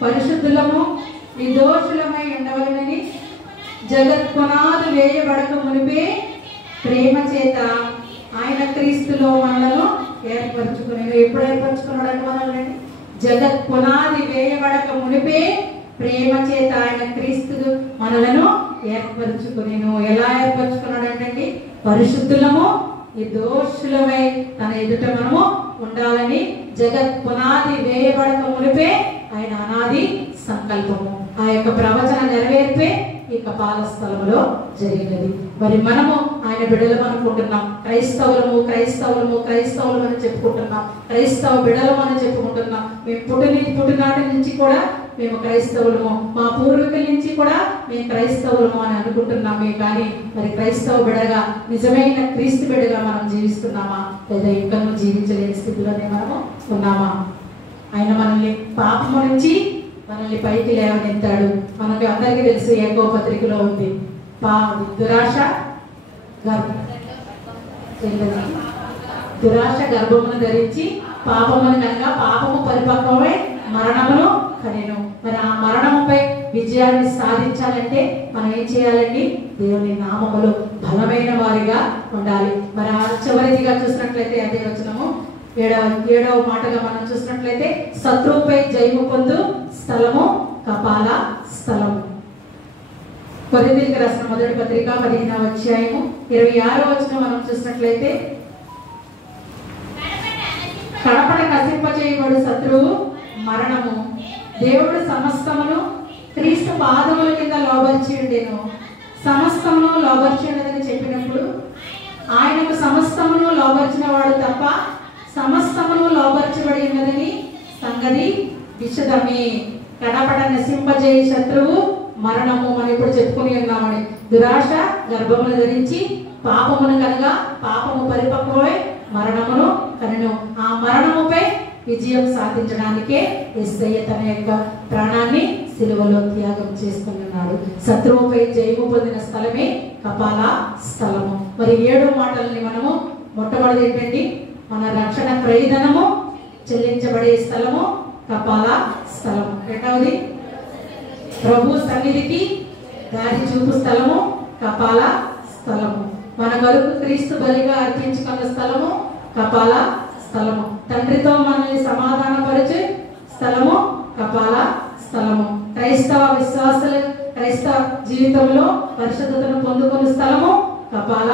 పరిశుద్ధులము నిర్దోషులమై ఉండవలెనని జగత్ పునాది వేయబడక మునిపే ప్రేమ చేత ఆయన క్రీస్తులో మనలను ఏర్పరచుకుని. ఎప్పుడు ఏర్పరచుకున్నాడు మనల్ని? జగత్ పునాది వేయబడక మునిపే ప్రేమ చేత ఆయన క్రీస్తు మనలను ఏర్పరచుకునేను. ఎలా ఏర్పరచుకున్నాడంటే పరిశుద్ధులము నిర్దోషులమై తన ఎదుట మనము ఉండాలని జగత్ పునాది వేయబడక మునిపే ఆయన అనాది సంకల్పము, ఆ యొక్క ప్రవచన నెరవేర్పే ఈ కపాల స్థలంలో జరిగినది. మరి మనము ఆయన బిడ్డలం అనుకుంటున్నాం. క్రైస్తవులము క్రైస్తవులము క్రైస్తవులం అని చెప్పుకుంటున్నాం. క్రైస్తవ బిడ్డలం అని చెప్పుకుంటున్నాం. మేము పుట్టినాటి నుంచి కూడా మేము క్రైస్తవులము, మా పూర్వీకుల నుంచి కూడా మేము క్రైస్తవులము అని అనుకుంటున్నామే. కానీ మరి క్రైస్తవ బిడ్డగా నిజమైన క్రీస్తు బిడ్డగా మనం జీవిస్తున్నామా, లేదా ఇంకా జీవించలేని స్థితిలోనే మనము ఉన్నామా? ఆయన మనల్ని పాపము నుంచి మనల్ని పైకి లేవనెత్తాడు. మనకి అందరికీ తెలుసు, యాకోబు పత్రికలో ఉంది, దురాశ గర్భమును ధరించి పాపమును కనుక పాపము పరిపక్వమై మరణమును కనెను. మరి ఆ మరణముపై విజయాన్ని సాధించాలంటే మనం ఏం చేయాలండి? దేవుని నామములో బలమైన వారిగా ఉండాలి. మరి ఆ చివరిదిగా చూసినట్లయితే అదే వచనము 7వ మాటగా మనం చూసినట్లయితే, శత్రువుపై జయము పొందు స్థలము కపాల స్థలము. కొరింథీయులకు రాసిన మొదటి పత్రిక 15వ అధ్యాయము 26వ వచనం మనం చూసినట్లయితే, కడపట నశింపజేయబడు శత్రువు మరణము, దేవుడు సమస్తమును క్రీస్తు పాదముల కింద లోబర్చి ఉండెను. సమస్తమును లోబర్చి ఉండదని చెప్పినప్పుడు ఆయనకు సమస్తమును లోబర్చిన వాడు తప్ప సమస్తమును లోబర్చబడి ఉన్నదని సంగతి విషదమే. కడపట నశింపజేయ శత్రువు మరణము. మనం ఇప్పుడు చెప్పుకుని ఉన్నామని, దురాశ గర్భమును ధరించి పాపమును కనుక పాపము పరిపక్వమై మరణమును కనెను. ఆ మరణముపై విజయం సాధించడానికే యేసయ్య తన యొక్క ప్రాణాన్ని సిలువలో త్యాగం చేసుకున్నాడు. శత్రువుపై జయము పొందిన స్థలమే కపాల స్థలము. మరి 7 మాటలని మనము మొట్టమొదటి ఏంటండి? మన రక్షణ ప్రయోజనము చెల్లించబడే స్థలము కపాల స్థలము. రెండవది ప్రభు సన్నిధికి దారి చూపు స్థలము కపాల స్థలము. మన కొరకు క్రీస్తు బలిగా అర్పించుకున్న స్థలము కపాల స్థలము. తండ్రితో మనల్ని సమాధానపరిచే స్థలము కపాల స్థలము. క్రైస్తవ విశ్వాసులు క్రైస్తవ జీవితంలో పరిశుద్ధతను పొందుకున్న స్థలము కపాల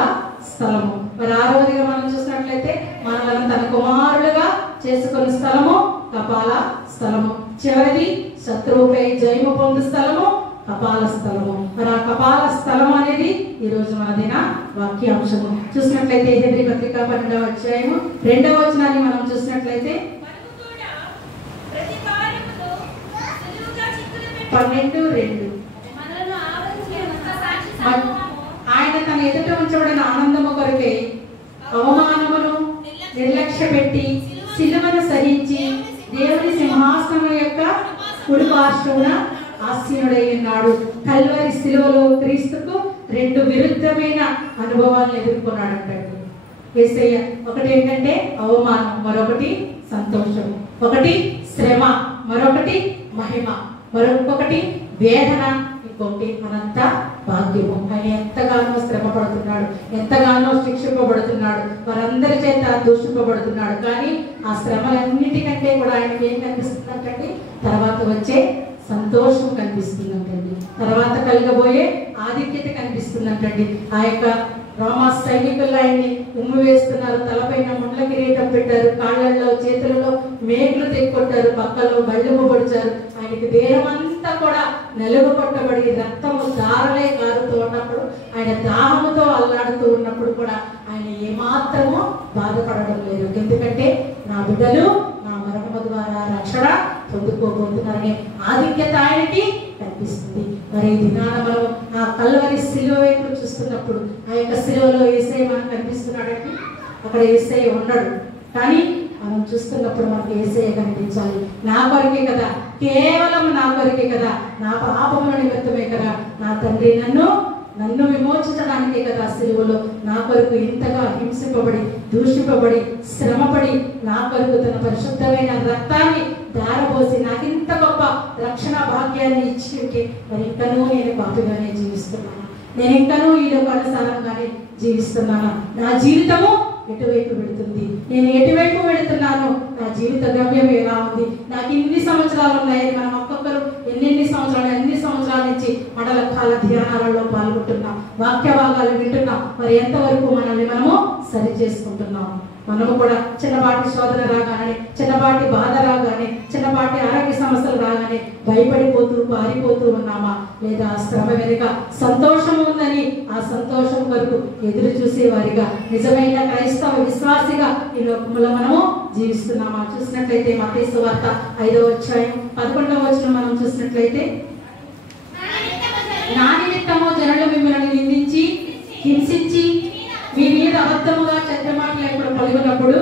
స్థలము. మరి 6వదిగా మనం చూసినట్లయితే మనల్ని తన కుమారులుగా చేసుకున్న స్థలము కపాల స్థలము. చివరిది శత్రువుపై జయము పొందు స్థలము కపాల స్థలము. మరి ఆ కపాల స్థలం అనేది ఈ రోజు మన దిన వాక్యాంశము. చూసినట్లయితే హెబ్రీ పత్రిక 12వ అధ్యాయము 2వ వచనాన్ని మనం చూసినట్లయితే 12:2 ఆయన తన ఎదుట ఉంచబడిన ఆనందము కొరకై అవమానమును నిర్లక్ష్య పెట్టి సిలువను సహించి దేవుని సింహాసనం యొక్క కుడి పార్శ్వమున ఆసీనుడై ఉన్నాడు. కల్వరి సిలువలో క్రీస్తుకు 2 విరుద్ధమైన అనుభవాలను ఎదుర్కొన్నాడంటే యేసయ్య. ఒకటి ఏంటంటే అవమానం, మరొకటి సంతోషం. ఒకటి శ్రమ, మరొకటి మహిమ, మరొకటి వేదన, ఇంకొకటి అనంత భాగ్యము. ఆయన ఎంతగానో శ్రమ పడుతున్నాడు, ఎంతగానో శిక్షింపబడుతున్నాడు, వారందరి చేత దూషింపబడుతున్నాడు. కానీ ఆ శ్రమలన్నిటికంటే కూడా ఆయనకి ఏం కనిపిస్తుందంటండి? తర్వాత వచ్చే సంతోషం కనిపిస్తుందంటండి, తర్వాత కలగబోయే ఆధిక్యత కనిపిస్తుందంటండి. ఆ యొక్క రోమా సైనికులు ఆయన్ని ఉమ్మి వేస్తున్నారు, తలపైన ముండ్ల కిరీటం పెట్టారు, కాళ్ళల్లో చేతులలో మేకులు తెక్కొట్టారు, పక్కలో బళ్ళెము పొడిచారు. ఆయనకి దేహమంతా కూడా నలుగు కొట్టబడి రక్తము దారలే కారుతూ ఉన్నప్పుడు, ఆయన దాహముతో అల్లాడుతూ ఉన్నప్పుడు కూడా ఆయన ఏమాత్రమో బాధపడడం లేదు. ఎందుకంటే నా బిడ్డలు నా మరణము ద్వారా రక్షణ పొందుకోబోతున్నారనే ఆధిక్యత ఆయనకి కనిపిస్తుంది. మరి దినాన మనం ఆ కల్వరి సిలువ వైపు చూస్తున్నప్పుడు ఆ యొక్క సిలువలో యేసయ్య మనకు కనిపిస్తున్నాడంటే అక్కడ యేసయ్య ఉండడు. కానీ మనం చూస్తున్నప్పుడు మనకు యేసయ్య కనిపించాలి. నా కొరకే కదా, కేవలం నా కొరకే కదా, నా పాపముల నిమిత్తమే కదా నా తండ్రి నన్ను విమోచించడానికే కదా సిలువలో నా కొరకు ఇంతగా హింసింపబడి దూషింపబడి శ్రమపడి నా కొరకు తన పరిశుద్ధమైన రక్తాన్ని దారపోసి నాకు ఇంత గొప్ప రక్షణ భాగ్యాన్ని ఇచ్చి ఉంటే మరి ఇంకనూ నేను పాపిగానే జీవిస్తున్నాను, నేను ఇంకనూ ఈ లోకానుసారంగానే జీవిస్తున్నాను. నా జీవితము ఎటువైపు వెళుతుంది, నేను ఎటువైపు వెళుతున్నాను, నా జీవిత గమ్యం ఎలా ఉంది, నాకు ఇన్ని సంవత్సరాలు ఉన్నాయని మనం ఒక్కొక్కరు ఎన్ని సంవత్సరాల నుంచి మండల కాల ధ్యానాలలో పాల్గొంటున్నాం, వాక్య భాగాలు వింటున్నాం. మరి ఎంతవరకు మనల్ని మనము సరి చేసుకుంటున్నాం? మనము కూడా చిన్నపాటి శోధన రాగానే, చిన్నపాటి బాధ రాగానే, చిన్నపాటి ఆరోగ్య సమస్యలు రాగానే భయపడిపోతూ పారిపోతూ ఉన్నామా? లేదా శ్రమ వెనుక సంతోషం ఉందని ఆ సంతోషం వరకు ఎదురు చూసేవారిగా నిజమైన క్రైస్తవ విశ్వాసిగా ఈ లోకంలో మనము జీవిస్తున్నామా? చూసినట్లయితే మత్తయి సువార్త 5వ అధ్యాయం 11వ వచనం మనం చూసినట్లయితే, నా నిమిత్తము జనులు మిమ్మల్ని నిందించి హింసించి మీ మీద అబద్ధముగా చెడ్డ మాటలు ఎప్పుడు పలుకున్నప్పుడు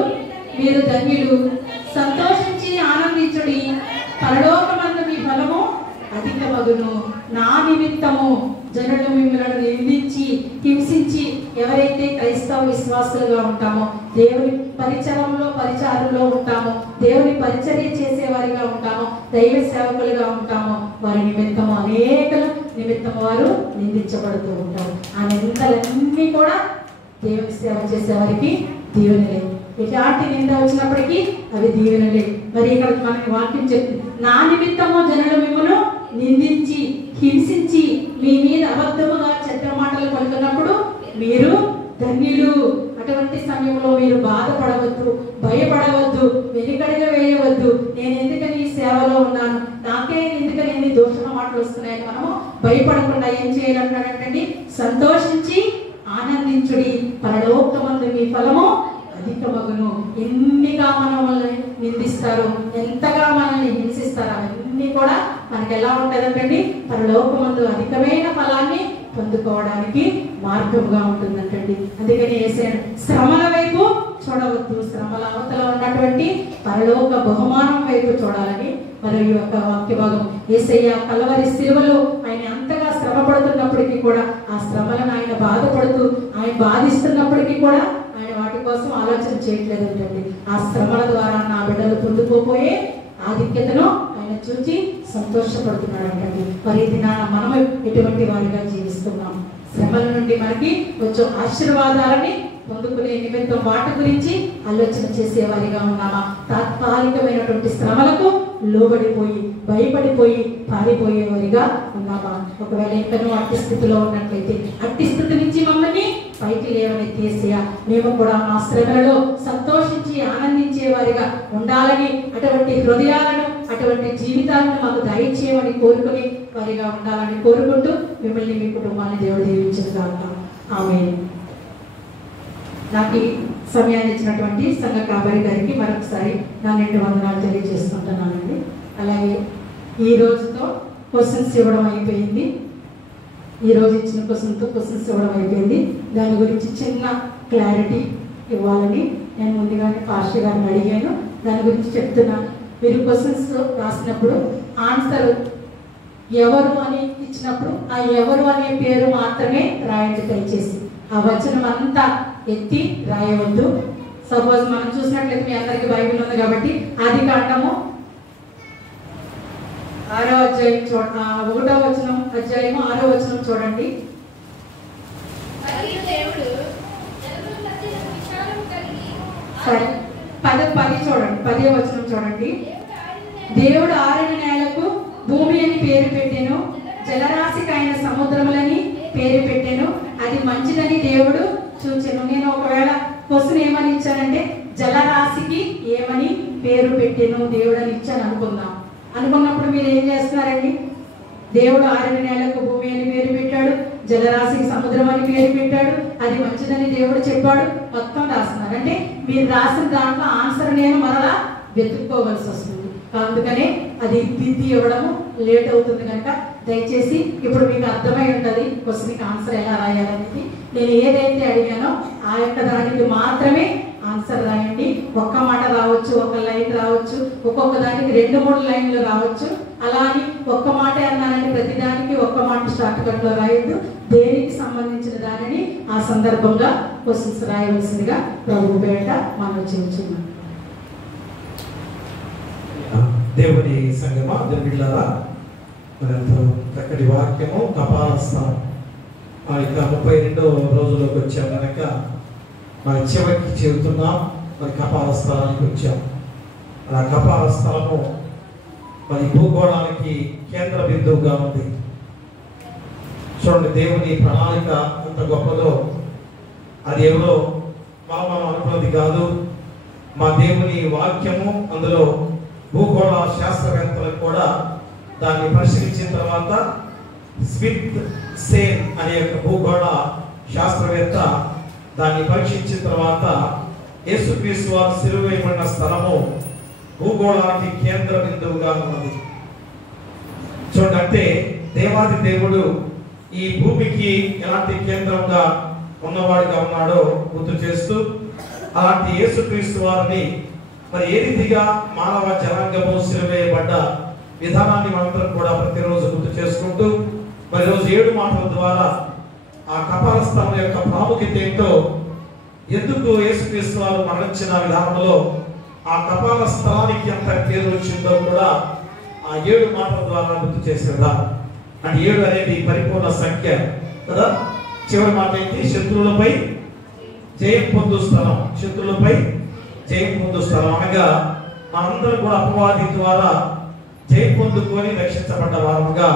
మీరు ధన్యులు, సంతోషించి ఆనందించుడి, పరలోకమందు మీ ఫలము అధికమగును. నా నిమిత్తము జనులు మిమ్మల్ని నిందించి హింసించి, ఎవరైతే క్రైస్తవ విశ్వాసులుగా ఉంటామో, దేవుని పరిచారంలో ఉంటామో, దేవుని పరిచర్య చేసేవారిగా ఉంటామో, దైవ సేవకులుగా ఉంటామో, వారి నిమిత్తము అనేకల నిమిత్తము వారు నిందించబడుతూ ఉంటారు. ఆ నిందలన్నీ కూడా దేవుని సేవ చేసేవారికి దీవెనలే. ఎలాంటి నింద వచ్చినప్పటికీ అవి దీవెనలే. మరి ఇక్కడ మనకి వాక్యం చెప్తుంది, నా నిమిత్తము జనులు మిమ్మల్ని నిందించి హింసించి మీ మీద అబద్ధముగా చెడ్డ మాటలు పలుకున్నప్పుడు మీరు ధన్యులు. అటువంటి సమయంలో మీరు బాధపడవద్దు, భయపడవద్దు, వెనుకడుగు వేయవద్దు. నేను ఎందుకని ఈ సేవలో ఉన్నాను, నాకే ఎందుకని ఎన్ని దోషణ మాటలు వస్తున్నాయని మనము భయపడకుండా ఏం చేయాలంటాడంటే, సంతోషించి ఆనందించుడి, పరలోకమందు మీ ఫలము అధికమగును. ఎన్నిగా మనల్ని నిందిస్తారు, ఎంతగా మనల్ని హింసిస్తారు, అవన్నీ కూడా మనకి ఎలా ఉంటుందంటండి, పరలోకమందు అధికమైన ఫలాన్ని పొందుకోవడానికి మార్గంగా ఉంటుందంటండి. అందుకని యేసయ్య శ్రమల వైపు చూడవద్దు, శ్రమల అవతల ఉన్నటువంటి పరలోక బహుమానం వైపు చూడాలని మరి ఈ యొక్క వాక్య భాగం. యేసయ్య కల్వరి సిలువలో ఆయన అంతగా శ్రమ పడుతున్నప్పటికీ కూడా ఆ శ్రమలను ఆయన బాధపడుతూ ఆయన బాధిస్తున్నప్పటికీ కూడా ఆయన వాటి కోసం ఆలోచన చేయట్లేదు అంటండి. ఆ శ్రమల ద్వారా నా బిడ్డలు పొందుకోపోయే ఆధిక్యతను ఆయన చూచి సంతోషపడుతున్నాడు అంటండి. మరి ఇది మనం ఎటువంటి వారిగా జీవిస్తున్నాం? శ్రమల నుండి మనకి కొంచెం ఆశీర్వాదాలని పొందుకునే నిమిత్తం వాటి గురించి ఆలోచన చేసేవారిగా ఉన్నామా? తాత్కాలికమైనటువంటి శ్రమలకు లోబడిపోయి భయపడిపోయి పారిపోయేవారిగా ఉన్నామా? ఒకవేళ ఇంకనూ అట్టి స్థితిలో ఉన్నట్లయితే అట్టి స్థితి నుంచి మమ్మల్ని పైకి లేవనెత్తి యేసయ్యా మేము కూడా మా శ్రమలలో సంతోషించి ఆనందించే వారిగా ఉండాలని, అటువంటి హృదయాలను అటువంటి జీవితాలను మాకు దయచేయమని కోరుకుని వారిగా ఉండాలని కోరుకుంటూ మిమ్మల్ని మీ కుటుంబాన్ని దేవుడు దీవించుగాక. ఆమేన్. నాకు ఈ సమయాన్ని ఇచ్చినటువంటి సంఘ కాపరి గారికి మరొకసారి నా నిండు వందనాలు తెలియజేస్తుంటున్నానండి. అలాగే ఈ రోజుతో క్వశ్చన్స్ ఇవ్వడం అయిపోయింది. ఈ రోజు ఇచ్చిన క్వశ్చన్స్ ఇవ్వడం అయిపోయింది. దాని గురించి చిన్న క్లారిటీ ఇవ్వాలని నేను ముందుగానే పాస్టర్ గారిని అడిగాను. దాని గురించి చెప్తున్నాను. మీరు క్వశ్చన్స్ రాసినప్పుడు ఆన్సర్ ఎవరు అని ఇచ్చినప్పుడు ఆ ఎవరు అనే పేరు మాత్రమే రాయండి దయచేసి. ఆ వచనం అంతా ఎత్తి రాయవద్దు. సపోజ్ మనం చూసినట్లయితే మీ అందరికీ బైబిల్ ఉంది కాబట్టి ఆదికాండము 6వ అధ్యాయం 1వ వచనం అధ్యాయము 6వ వచనం చూడండి. సరే 10 చూడండి. 10వ వచనం చూడండి. దేవుడు ఆరిన నేలకు భూమి అని పేరు పెట్టెను, జలరాశికి ఆయన సముద్రములని పేరు పెట్టెను, అది మంచిదని దేవుడు చూచెను. నేను ఒకవేళ క్వశ్చన్ ఏమని ఇచ్చానంటే జలరాశికి ఏమని పేరు పెట్టెను దేవుడు అని ఇచ్చాను అనుకున్నప్పుడు మీరు ఏం చేస్తున్నారండి? దేవుడు ఆరిన నేలకు భూమి అని పేరు పెట్టాడు, జలరాశికి సముద్రం అని పేరు పెట్టాడు, అది మంచిదని దేవుడు చెప్పాడు, మొత్తం రాస్తున్నారు. అంటే మీరు రాసిన దాంట్లో ఆన్సర్ నేను మరలా వెతుక్కోవలసి వస్తుంది. అందుకనే అది దిద్ది ఇవ్వడము లేట్ అవుతుంది కనుక దయచేసి ఇప్పుడు మీకు అర్థమై ఉంటుంది క్వశ్చన్కి ఆన్సర్ ఎలా రాయాలనేది. నేను ఏదైతే అడిగానో ఆ యొక్క దానికి మాత్రమే ఆన్సర్ రాయండి. ఒక్క మాట రావచ్చు, ఒక లైన్ రావచ్చు, ఒక్కొక్క దానికి 2-3 లైన్లు రావచ్చు. అలా అని ఒక్క మాట అన్నానని ప్రతిదానికి ఒక్క మాట షార్ట్ కట్లో రాయొద్దు. దేనికి సంబంధించిన దానిని ఆ సందర్భంగా క్వశ్చన్స్ రాయవలసిందిగా ప్రభు పేట మనం చేస్తున్నాం. దేవుని సంగమా దేవుడిలారా, మరెంతో చక్కటి వాక్యము కపాలస్థానం. ఇక 32వ రోజులోకి వచ్చాం కనుక మరి చివరికి చేరుతున్నాం. మరి కపాల స్థలానికి వచ్చాం. ఆ కపాల స్థలము మరి భూగోళానికి కేంద్ర బిందువుగా ఉంది. చూడండి, దేవుని ప్రణాళిక ఎంత గొప్పదో. అది ఎవరో మనం అనుకున్నది కాదు. మా దేవుని వాక్యము అందులో భూగోళ శాస్త్రవేత్తలకు కూడా దాన్ని పరిశీలించిన తర్వాత స్మిత్ సేన్ అనే ఒక భూగోళ శాస్త్రవేత్త దాన్ని పరీక్షించిన తర్వాత యేసుక్రీస్తు వారు సిలువ వేయబడిన స్థలము భూగోళానికి కేంద్ర బిందువుగా ఉన్నది. చూడండి, అంటే దేవాది దేవుడు ఈ భూమికి ఎలాంటి కేంద్రంగా ఉన్నవాడిగా ఉన్నాడో గుర్తు చేస్తూ అలాంటి యేసుక్రీస్తు వారిని మరి ఏ రీతిగా మానవ జనాంగము సిలువ వేయబడ్డ విధానాన్ని మనందరం కూడా ప్రతిరోజు గుర్తు చేసుకుంటూ మరి రోజు 7 మాటల ద్వారా ఆ కపాల స్థలం యొక్క ప్రాముఖ్యత ఏంటో, ఎందుకు యేసుక్రీస్తు వారు మరణించిన విధానంలో ఆ కపాల స్థలానికి ఎంత పేరు వచ్చిందో కూడా ఆ 7 మాటల ద్వారా గుర్తు చేసే విధానం. అంటే 7 అనేది పరిపూర్ణ సంఖ్య కదా. చివరి మాట ఏంటి? శత్రువులపై జయం పొందు స్థలం. శత్రువులపై జయం పొందు స్థలం అనగా మనందరం కూడా అపవాది ద్వారా జయం పొందుకొని రక్షించబడ్డ వారముగా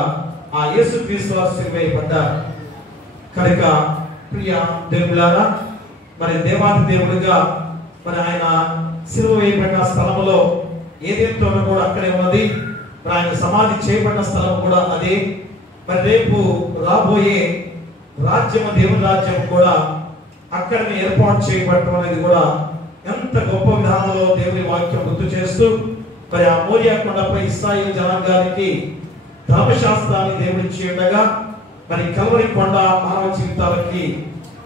ఆ యేసుక్రీస్తు వారు సిలువ వేయబడ్డారు కనుక ప్రియ దేవులారా, మరి దేవాది దేవుడిగా మరి ఆయన సిలువ వేయబడిన స్థలంలో ఏదేంతో కూడా అక్కడే ఉన్నది. మరి ఆయన సమాధి చేయబడిన స్థలం కూడా అదే. మరి రేపు రాబోయే రాజ్యము దేవుని రాజ్యం కూడా అక్కడనే ఏర్పాటు చేయబడటం అనేది కూడా ఎంత గొప్ప విధానంలో దేవుని వాక్యం గుర్తు చేస్తూ మరి ఆ మోరియా కొండపై ఇశ్రాయేలు జనాంగానికి ధర్మశాస్త్రాన్ని దేవుడు ఇచ్చి ఉండగా మరి కల్వరి కొండ మానవ జీవితాలకి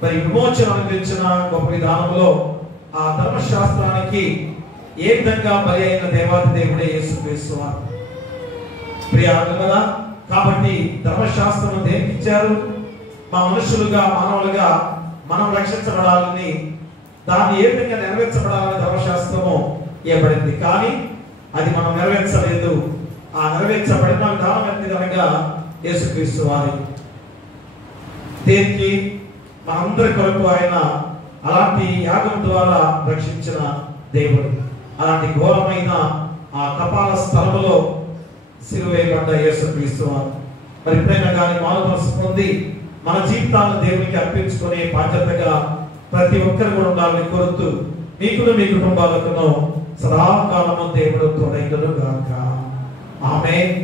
మరి విమోచన అందించిన గొప్ప విధానంలో ఆ ధర్మశాస్త్రానికి ఏ విధంగా బలి అయిన దేవాది దేవుడే యేసుక్రీస్తు వారు. ప్రియాదులారా, కాబట్టి ధర్మశాస్త్రం దేనికి ఇచ్చారు? మా మనుషులుగా మానవులుగా మనం రక్షించబడాలని, దాన్ని ఏ విధంగా నెరవేర్చబడాలని ధర్మశాస్త్రము ఇవ్వబడింది. కానీ అది మనం నెరవేర్చలేదు. ఆ నెరవేర్చబడిన విధానం ఎంతగా యేసుక్రీస్తు వారి దేనికి మనందరి కొరకు ఆయన అలాంటి యాగం ద్వారా రక్షించిన దేవుడు. అలాంటి ఘోరమైన ఆ కపాల స్థలములో సిలువేయబడ్డ యేసుక్రీస్తు వారు మరి ఎప్పుడైనా కానీ మానవసు పొంది మన జీవితాలను దేవునికి అర్పించుకునే బాధ్యతగా ప్రతి ఒక్కరు కూడా ఉండాలని కోరుతూ మీకును మీ కుటుంబాలకును సదాకాలము దేవుడు తోడైండును గాక. ఆమేన్.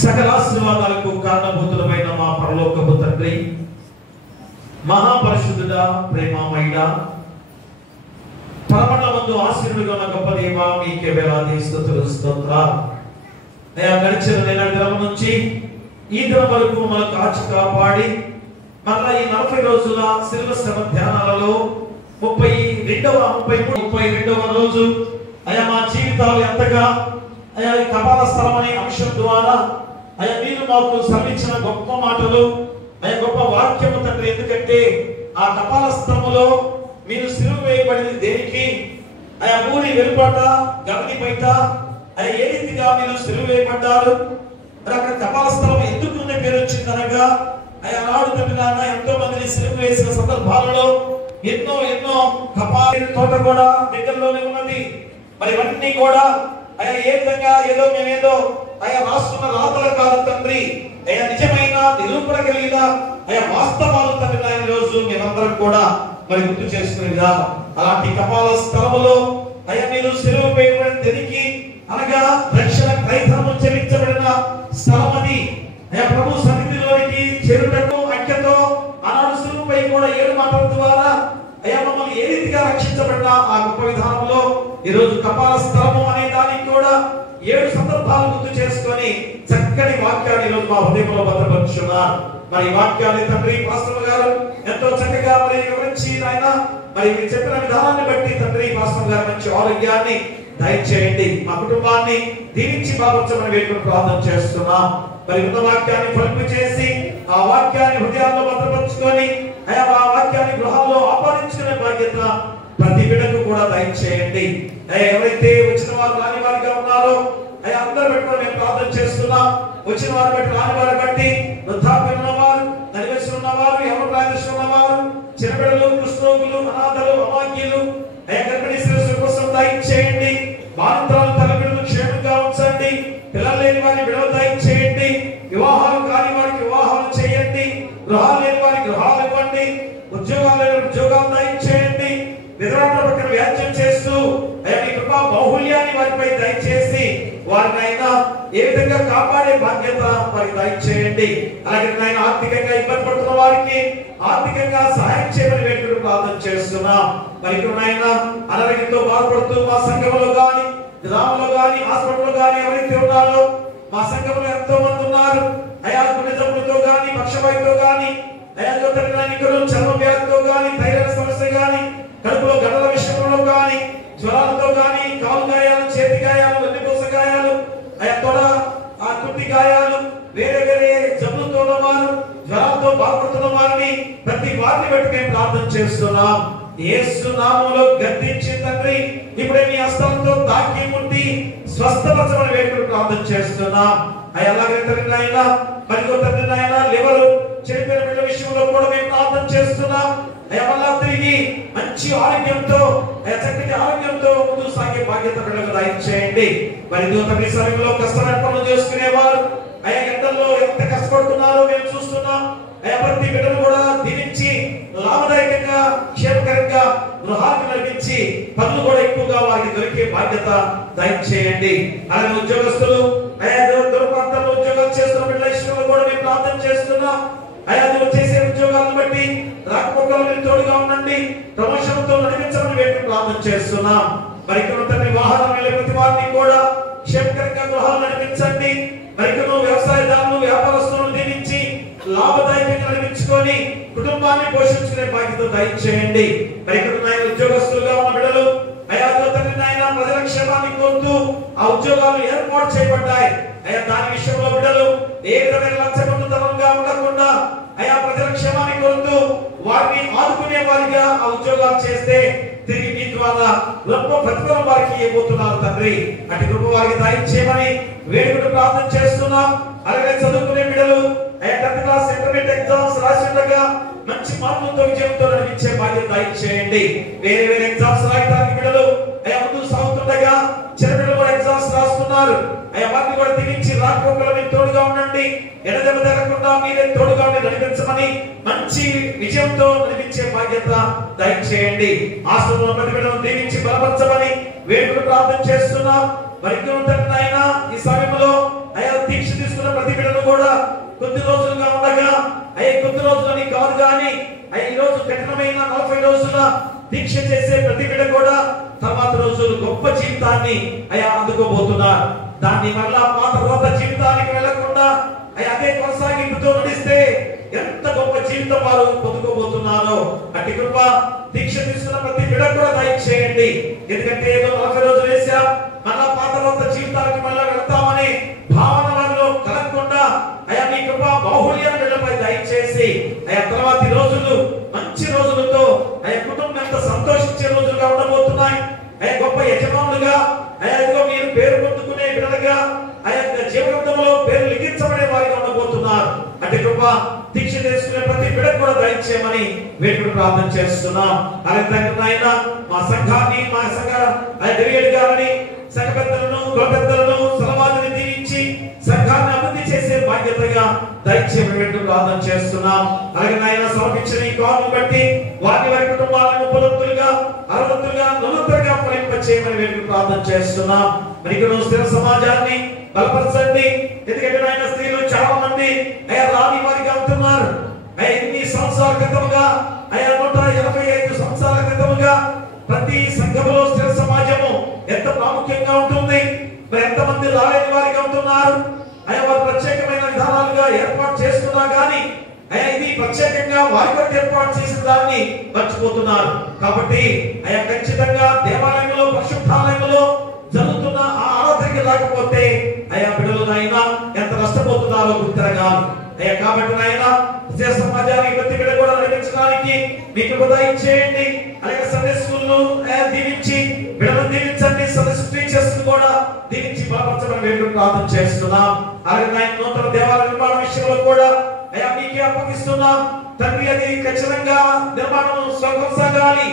సకల ఆశీర్వాదాలకు కారణభూతులమైన మా పరలోకపు తండ్రి, మహాపరిశుద్ధుడా, ప్రేమమయుడా, పరమమందు ఆశీర్వాదుగా ఉన్న గొప్ప దేవా, మీకే వేలాది స్తుతులు స్తోత్రాలు. అయ్యా, గడిచిన దినం నుంచి ఈ దినం వరకు మమ్మల్ని కాచి కాపాడి మళ్ళా ఈ 40 రోజుల శిలువ శ్రమ ధ్యానాలలో 32వ రోజు అయ్యా మా జీవితాలు ఎంతగా అయ్యా ఈ కపాల స్థలం అనే అంశం ద్వారా అయ్యా మీరు మాకు శ్రమించిన గొప్ప మాటలు, అయ్యా గొప్ప వాక్యము తండ్రి. ఎందుకంటే ఆ కపాల స్థలములో మీరు సిలువ వేయబడింది దేనికి? అయ్యా ఊరి వెలుపట గమని బయట అయ్యా ఏ రీతిగా మీరు సిలువ వేయబడ్డారు, అక్కడ కపాల స్థలం ఎందుకు ఉన్న పేరు వచ్చిందనగా అయ్యా నాడు తండ్రి నాన్న ఎంతో మందిని సిలువ వేసిన సందర్భాలలో ఎన్నో కపాల తోట కూడా దగ్గరలోనే ఉన్నది. మరి ఇవన్నీ కూడా అయ్యా ఏ విధంగా ఏదో మేమేదో అయ్యా రాస్తున్న రాతల కాదు తండ్రి, అయ్యా నిజమైన నిరూపణ కలిగిన అయ్యా వాస్తవాలు తండ్రి నాయన రోజు మేమందరం కూడా మరి గుర్తు చేసుకునేదా అలాంటి కపాల స్థలములో అయ్యా మీరు సిలువ వేయబడిన దేనికి అనగా రక్షణ క్రైస్తవము చెల్లించబడిన స్థలం అది. అయ్యా ప్రభు సన్నిధిలోనికి చేరుటకు అంకెతో ఆనాడు సిలువపై కూడా 7 మాటల ద్వారా అయ్యా మమ్మల్ని ఏ రీతిగా రక్షించబడిన ఆ గొప్ప విధానంలో ఈ రోజు కపాల స్థలము అనే దానికి కూడా 7 సందర్భాలు గుర్తు చేసుకొని చక్కని వాక్యాన్ని ఈరోజు మా హృదయంలో భద్రపరుచున్నారు. మరి ఈ వాక్యాన్ని తండ్రి పాస్టర్ గారు ఎంతో చక్కగా మరి వివరించి ఆయన మరి మీరు చెప్పిన విధానాన్ని బట్టి తండ్రి పాస్టర్ గారు మంచి ఆరోగ్యాన్ని దయచేయండి, మా కుటుంబాన్ని దీవించి బాబుచ్చమని వేడుకొని ప్రార్థన చేస్తున్నాం. మరి ఉన్న వాక్యాన్ని ఫలింపు చేసి ఆ వాక్యాన్ని హృదయాల్లో భద్రపరుచుకొని అయ్యా ఆ వాక్యాన్ని గృహాల్లో ఆపాదించుకునే బాధ్యత ప్రతి బిడ్డకు కూడా దయచేయండి. ఎవరైతే వచ్చిన వారు రాని వారిగా ఉన్నారో అయ్యా అందరూ పెట్టుకొని మేము ప్రార్థన చేస్తున్నాం. వచ్చిన వారు బట్టి రాని వారి బట్టి వృద్ధాప్యం ఉన్నవారు, నలివేసి ఉన్నవారు, ఎవరు ప్రాయదర్శి ఉన్నవారు, చిన్నబిడ్డలు, కృష్ణోగులు, అనాథలు, అమాగ్యులు అయ్యా గర్భిణీ శిరస్సు కోసం దయచేయండి. బాధితులు తల్లిదండ్రులు క్షేమంగా ఉంచండి. పిల్లలు లేని వారి బిడ్డలు దయచేయండి. వివాహాలు కాని వారికి వివాహాలు చేయండి. గృహాలు లేని వారికి గృహాలు ఇవ్వండి. ఉద్యోగాలు లేని ఉద్యోగాలు దయచేయండి. విధవరాల పక్కన వ్యాజ్యం చేస్తూ అయ్యా మీ కృపా బాహుళ్యాన్ని వారిపై దయచేసి వారిని అయినా ఏ విధంగా కాపాడే బాధ్యత వారికి దయచేయండి. అలాగే ఆయన ఆర్థికంగా ఇబ్బంది పడుతున్న వారికి ఆర్థికంగా సహాయం చేయమని వేడుకొని ప్రార్థన చేస్తున్నాం. మరి ఇక్కడ ఆయన అనారోగ్యంతో బాధపడుతూ మా సంఘంలో గాని, గ్రామంలో గాని, హాస్పిటల్లో గాని ఎవరైతే ఉన్నారో మా సంఘంలో ఎంతో మంది ఉన్నారు. అయా గుండె జబ్బులతో గాని, పక్షవాయువుతో గాని, అయా చర్మ వ్యాధితో గాని, థైరాయిడ్ సమస్య గాని, కడుపులో గడ్డల విషయంలో గాని, జ్వరాలతో గాని, కాలు గాయాలు, చేతి గాయాలు, వెన్నుపూస గాయాలు, అయా తొడ ఆ కుట్టి గాయాలు, వేరే వేరే జబ్బులతో ఉన్నవారు, జ్వరాలతో బాధపడుతున్న వారిని ప్రతి వారిని బట్టి మేము ప్రార్థన చేస్తున్నాం. యేసు నామములో గద్దించి తండ్రి ఇప్పుడే మీ హస్తంతో తాకి ముట్టి స్వస్థపరచమని వేడుకొని ప్రార్థన చేస్తున్నాం. అయ్యా అలాగే తండ్రి నాయన మరికొ తండ్రి నాయన లివరు చెడిపోయిన బిడ్డ విషయంలో కూడా మేము ప్రార్థన చేస్తున్నాం. అయ్యా మళ్ళా తిరిగి మంచి ఆరోగ్యంతో చక్కటి ఆరోగ్యంతో ముందుకు సాగే బాధ్యత బిడ్డలకు దయచేయండి. మరి తండ్రి సమయంలో కష్టమైన పనులు చేసుకునేవారు అయ్యా ఎండల్లో ఎంత కష్టపడుతున్నారో మేము చూస్తున్నాం. అయ్యా ప్రతి బిడ్డను కూడా దీవించి లాభదాయకంగా క్షేమకరంగా గృహాన్ని నడిపించి పనులు కూడా ఎక్కువగా వారికి దొరికే బాధ్యత దయచేయండి. అలాగే ఉద్యోగస్తులు అయ్యా దూర ప్రాంతాల్లో ఉద్యోగాలు చేస్తున్న బిడ్డల విషయంలో కూడా మేము ప్రార్థన చేస్తున్నాం. అయ్యా నువ్వు చేసే ఉద్యోగాలను బట్టి రాకపోకలు మీరు తోడుగా ఉండండి, ప్రమోషన్తో నడిపించమని మేము ప్రార్థన చేస్తున్నాం. మరి తండ్రి వాహనం వెళ్ళే ప్రతి వారిని కూడా క్షేమకరంగా గృహాలు నడిపించండి. మరి వ్యవసాయదారులు వ్యాపారస్తులను దీవించి లాభదాయకంగా నడిపించుకొని కుటుంబాన్ని పోషించుకునే బాధ్యత దయచేయండి. మరి ఉద్యోగస్తులుగా ఉన్న బిడ్డలు అయ్యా తండ్రి నాయన ప్రజల క్షేమాన్ని కోరుతూ ఆ ఉద్యోగాలు ఏర్పాటు చేయబడ్డాయి. అయ్యా దాని విషయంలో బిడ్డలు ఏ విధమైన లక్ష్యబద్ధంగా ఉండకుండా అయ్యా ప్రజల క్షేమాన్ని కోరుతూ వారిని ఆదుకునే వారిగా ఆ ఉద్యోగాలు చేస్తే తిరిగి మీ ద్వారా గొప్ప ప్రతిఫలం వారికి ఇవ్వబోతున్నారు తండ్రి. అటు కృప వారికి దయచేయమని వేడుకను ప్రార్థన చేస్తున్నాం. అలాగే చదువుకునే బిడ్డలు 10th క్లాస్ ఇంటర్మీడియట్ ఎగ్జామ్స్ రాసిండగా మంచి మార్కులతో విజయంతో నడిపించే బాధ్యత దయచేయండి. వేరే వేరే ఎగ్జామ్స్ రాయడానికి బిడ్డలు ముందుకు సాగుతుండగా చిన్న బిడ్డలు కూడా ఎగ్జామ్స్ రాస్తున్నారు. వారిని కూడా తిరిగి రాకపోకల మీరు తోడుగా ఉండండి, ఎడదెబ్బ తగ్గకుండా మీరే తోడుగా ఉండి నడిపించమని మంచి విజయంతో నడిపించే బాధ్యత దయచేయండి. ఆశ్రమంలో ప్రతి బిడ్డను దీవించి బలపరచమని వేడుకలు ప్రార్థన చేస్తున్నాం. మరి ఆయన ఈ సమయంలో దీక్ష తీసుకున్న ప్రతి బిడ్డను కూడా కొద్ది రోజులుగా ఉండగా కొద్ది రోజులని కాదు కానీ ఈ రోజు కఠినమైన 40 రోజుల దీక్ష చేసే ప్రతి బిడ్డ కూడా తర్వాత రోజులు గొప్ప జీవితాన్ని అందుకోబోతున్నారు. దాన్ని మళ్ళా పాత జీవితానికి వెళ్లకుండా అదే కొనసాగింపుతో నడిస్తే ఎంత గొప్ప జీవితం వారు పొందుకోబోతున్నారో అట్టి కృప దీక్ష తీసుకున్న ప్రతి బిడ్డ కూడా దయచేయండి. ఎందుకంటే ఏదో 40 రోజులు వేసా మళ్ళా పాత జీవితానికి మళ్ళా వెళ్తామని భావన వారిలో కలగకుండా నీ కృప బాహుళ్యాన్ని బిడ్డపై దయచేసి తర్వాతి రోజులు మంచి రోజులతో కుటుంబం ఎంత సంతోషించే రోజులుగా ఉండబోతున్నాయి. గొప్ప యజమానులుగా మీరు పేరు పొందుకునే బిడ్డలుగా జీవనంలో పేరు లిఖించబడే వారిగా ఉండబోతున్నారు. అంటే కృప దీక్ష చేసుకునే ప్రతి బిడ్డ కూడా దయచేయమని వేడుకలు ప్రార్థన చేస్తున్నాం. అలాగే నాయన మా సంఘాన్ని మా సంఘ గారిని సంఘ పెద్దలను కుల పెద్దలను సలవాదిని దీవించి సంఘాన్ని అభివృద్ధి చేసే బాధ్యతగా దయచేయమని వేడుకలు ప్రార్థన చేస్తున్నాం. అలాగే నాయన సమర్పించిన ఈ కారును బట్టి వారి వారి కుటుంబాలను 30లుగా 60లుగా 40లుగా ఫలింపచేయమని వేడుకలు ప్రార్థన చేస్తున్నాం. మరి స్థిర సమాజాన్ని బలపరచండి. ఎందుకంటే ఆయన స్త్రీలు చాలా మంది రాని వారిగా ఉంటున్నారు. ఎన్ని సంవత్సరాల క్రితముగా 185 సంవత్సరాల క్రితముగా ప్రతి సంఘములో స్థిర సమాజము ఎంత ప్రాముఖ్యంగా ఉంటుంది. మరి ఎంతమంది రాలేని వారిగా ఉంటున్నారు. వారు ప్రత్యేకమైన విధానాలుగా ఏర్పాటు చేసుకున్నా గానీ ఇది ప్రత్యేకంగా వారి కొరకు ఏర్పాటు చేసిన దాన్ని మర్చిపోతున్నారు. కాబట్టి ఖచ్చితంగా దేవాలయంలో పరిశుద్ధాలయంలో జరుగుతున్న ఆ ఆరాధనకి రాకపోతే బిడ్డలు నాయన ఎంత నష్టపోతున్నారో గుర్తిరగాలి. కాబట్టి నాయన సమాజానికి ప్రతి బిడ్డ కూడా నడిపించడానికి మీకు దయచేయండి. అలాగే సండే స్కూల్ను దీవించి బిడ్డలను దీవించండి. టీచర్స్ కూడా దీవించి బలపరచమని వేడుకలు ప్రార్థన చేస్తున్నాం. అలాగే నాయన నూతన దేవాలయ నిర్మాణ విషయంలో కూడా మీకే అప్పగిస్తున్నాం తండ్రి. అది ఖచ్చితంగా నిర్మాణం కొనసాగాలి.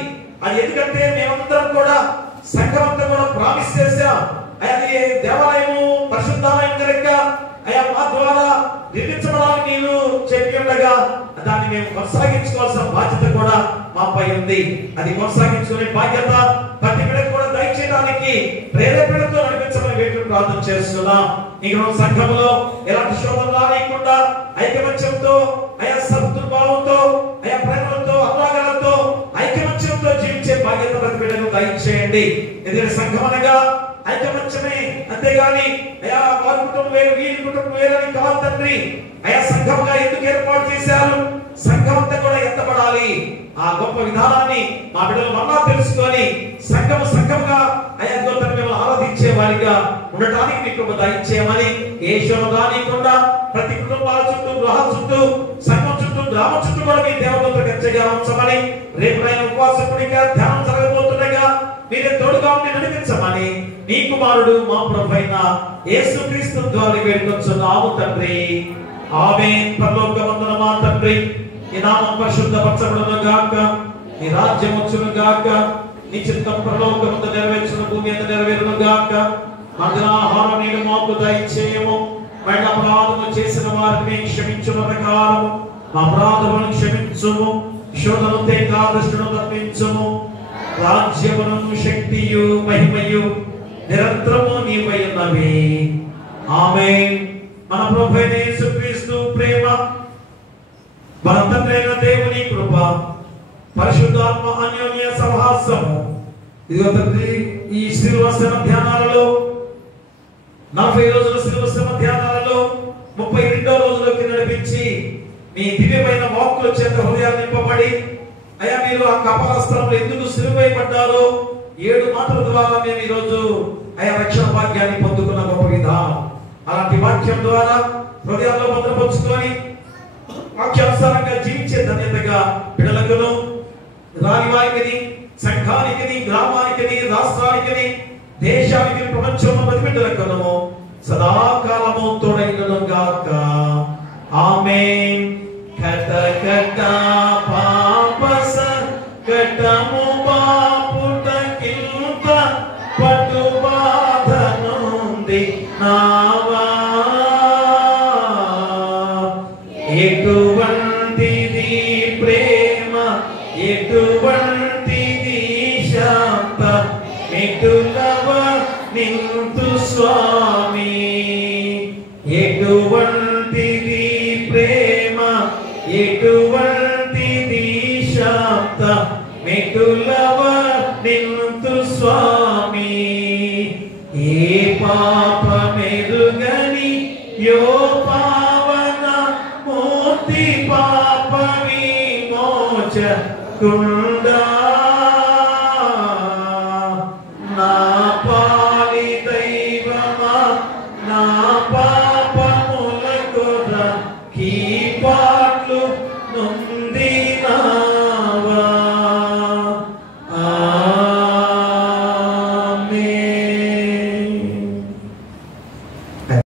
అది ఎందుకంటే మేమందరం కూడా సంఘం అంతా కూడా ప్రామిస్ చేశాం. అది దేవాలయము పరిశుద్ధాలయం కనుక మా ద్వారా నిర్మించడానికి నేను చెప్పి ఉండగా దాన్ని మేము కొనసాగించుకోవాల్సిన బాధ్యత కూడా మాపై ఉంది. అది కొనసాగించుకునే బాధ్యత ప్రతి బిడ్డకు కూడా దయచేయడానికి ప్రేరేపణతో నడిపించమని వేడుకలు ప్రార్థన చేస్తున్నాం. ఇక సంఘంలో ఎలాంటి శోధన రానియకుండా ఐకమత్యంతో సద్భావంతో ప్రేమలతో అనురాగాలతో ఐకమత్యంతో జీవించే బాధ్యత ప్రతి బిడ్డకు దయచేయండి. ఎందుకంటే సంఘం అనగా ఐకమత్యమే, అంతేగాని వారి కుటుంబం వేరు వీరి కుటుంబం వేరు అని కాదు తండ్రి. సంఘంగా ఎందుకు ఏర్పాటు చేశారు? సంఘం అంతా కూడా ఎత్తబడాలి. ఆ గొప్ప విధానాన్ని మా బిడ్డలు మళ్ళా తెలుసుకొని సంఘంగా మేము ఆరాధించే వారిగా ఉండటానికి మీకు దయచేయమని ఏ శోధన రానియకుండా ప్రతి కుటుంబాల చుట్టూ గృహాల చుట్టూ సంఘం చుట్టూ గ్రామం చుట్టూ కూడా మీ దేవతలతో గచ్చగా ఉంచమని రేపు ఉపవాసకుడిగా ధ్యానం జరగబోతుండగా మీరే తోడుగా ఉండి నడిపించమని నీ కుమారుడు మా ప్రభువైన యేసుక్రీస్తు ద్వారా వేడుకొంచున్నాము తండ్రి. ఆమేన్. పరలోకమందున మా తండ్రి నీ నామం పరిశుద్ధపరచబడును గాక, నీ రాజ్యం వచ్చును గాక, నీ చిత్తం పరలోకమందు నెరవేర్చును భూమి మీద నెరవేరును గాక. ఆహారం నేను మాకు దయచేయము, మన అపరాధము చేసిన వారిని క్షమించున ప్రకారము అపరాధములను క్షమించుము, శోధన దుష్టులను తప్పించుము. రాజ్యమును శక్తియు మహిమయు నిరంతరము నీవై ఉన్నవి. ఆమేన్. మన ప్రభువైన యేసుక్రీస్తు ప్రేమ, మన తండ్రి అయిన దేవుని కృప, పరిశుద్ధాత్మ అన్యోన్య సహవాసము ఇదిగో తండ్రి ఈ శిలువ శ్రమ ధ్యానాలలో 40 రోజుల శిలువ శ్రమ ధ్యానాలలో 32వ రోజులోకి నడిపించి మీ దివ్యమైన వాక్కుల చేత హృదయాలు నింపబడి అయ్యా మీరు ఆ కపాలస్థలంలో ఎందుకు సిలువైపడ్డారో 7 మాటల ద్వారా మేము ఈ రోజు అయ్యా రక్షణ భాగ్యాన్ని పొందుకున్న గొప్ప విధానం. అలాంటి వాక్యం ద్వారా హృదయాల్లో భద్రపరుచుకొని వాక్యానుసారంగా జీవించే ధన్యతగా పిల్లలకును, రాని వారికి, సంఘానికి, గ్రామానికి, రాష్ట్రానికి, దేశానికి, ప్రపంచంలో ప్రతి బిడ్డలకును సదాకాలము తోడైనను గాక. ఆమేన్. కట కట పాపస కటము బాపుట కింద పటు బాధనుంది నావా, ఎటువంటిది ప్రేమ, ఎటువంటిది శాంత, ఎటులవ నింతు స్వామి. ఎటువంటిది ప్రేమ, ఎటువంటిది శాంత, మెటులవ నింతు స్వామి. ఏ పాపమెరుగని యో పావన మూర్తి పాప విమోచ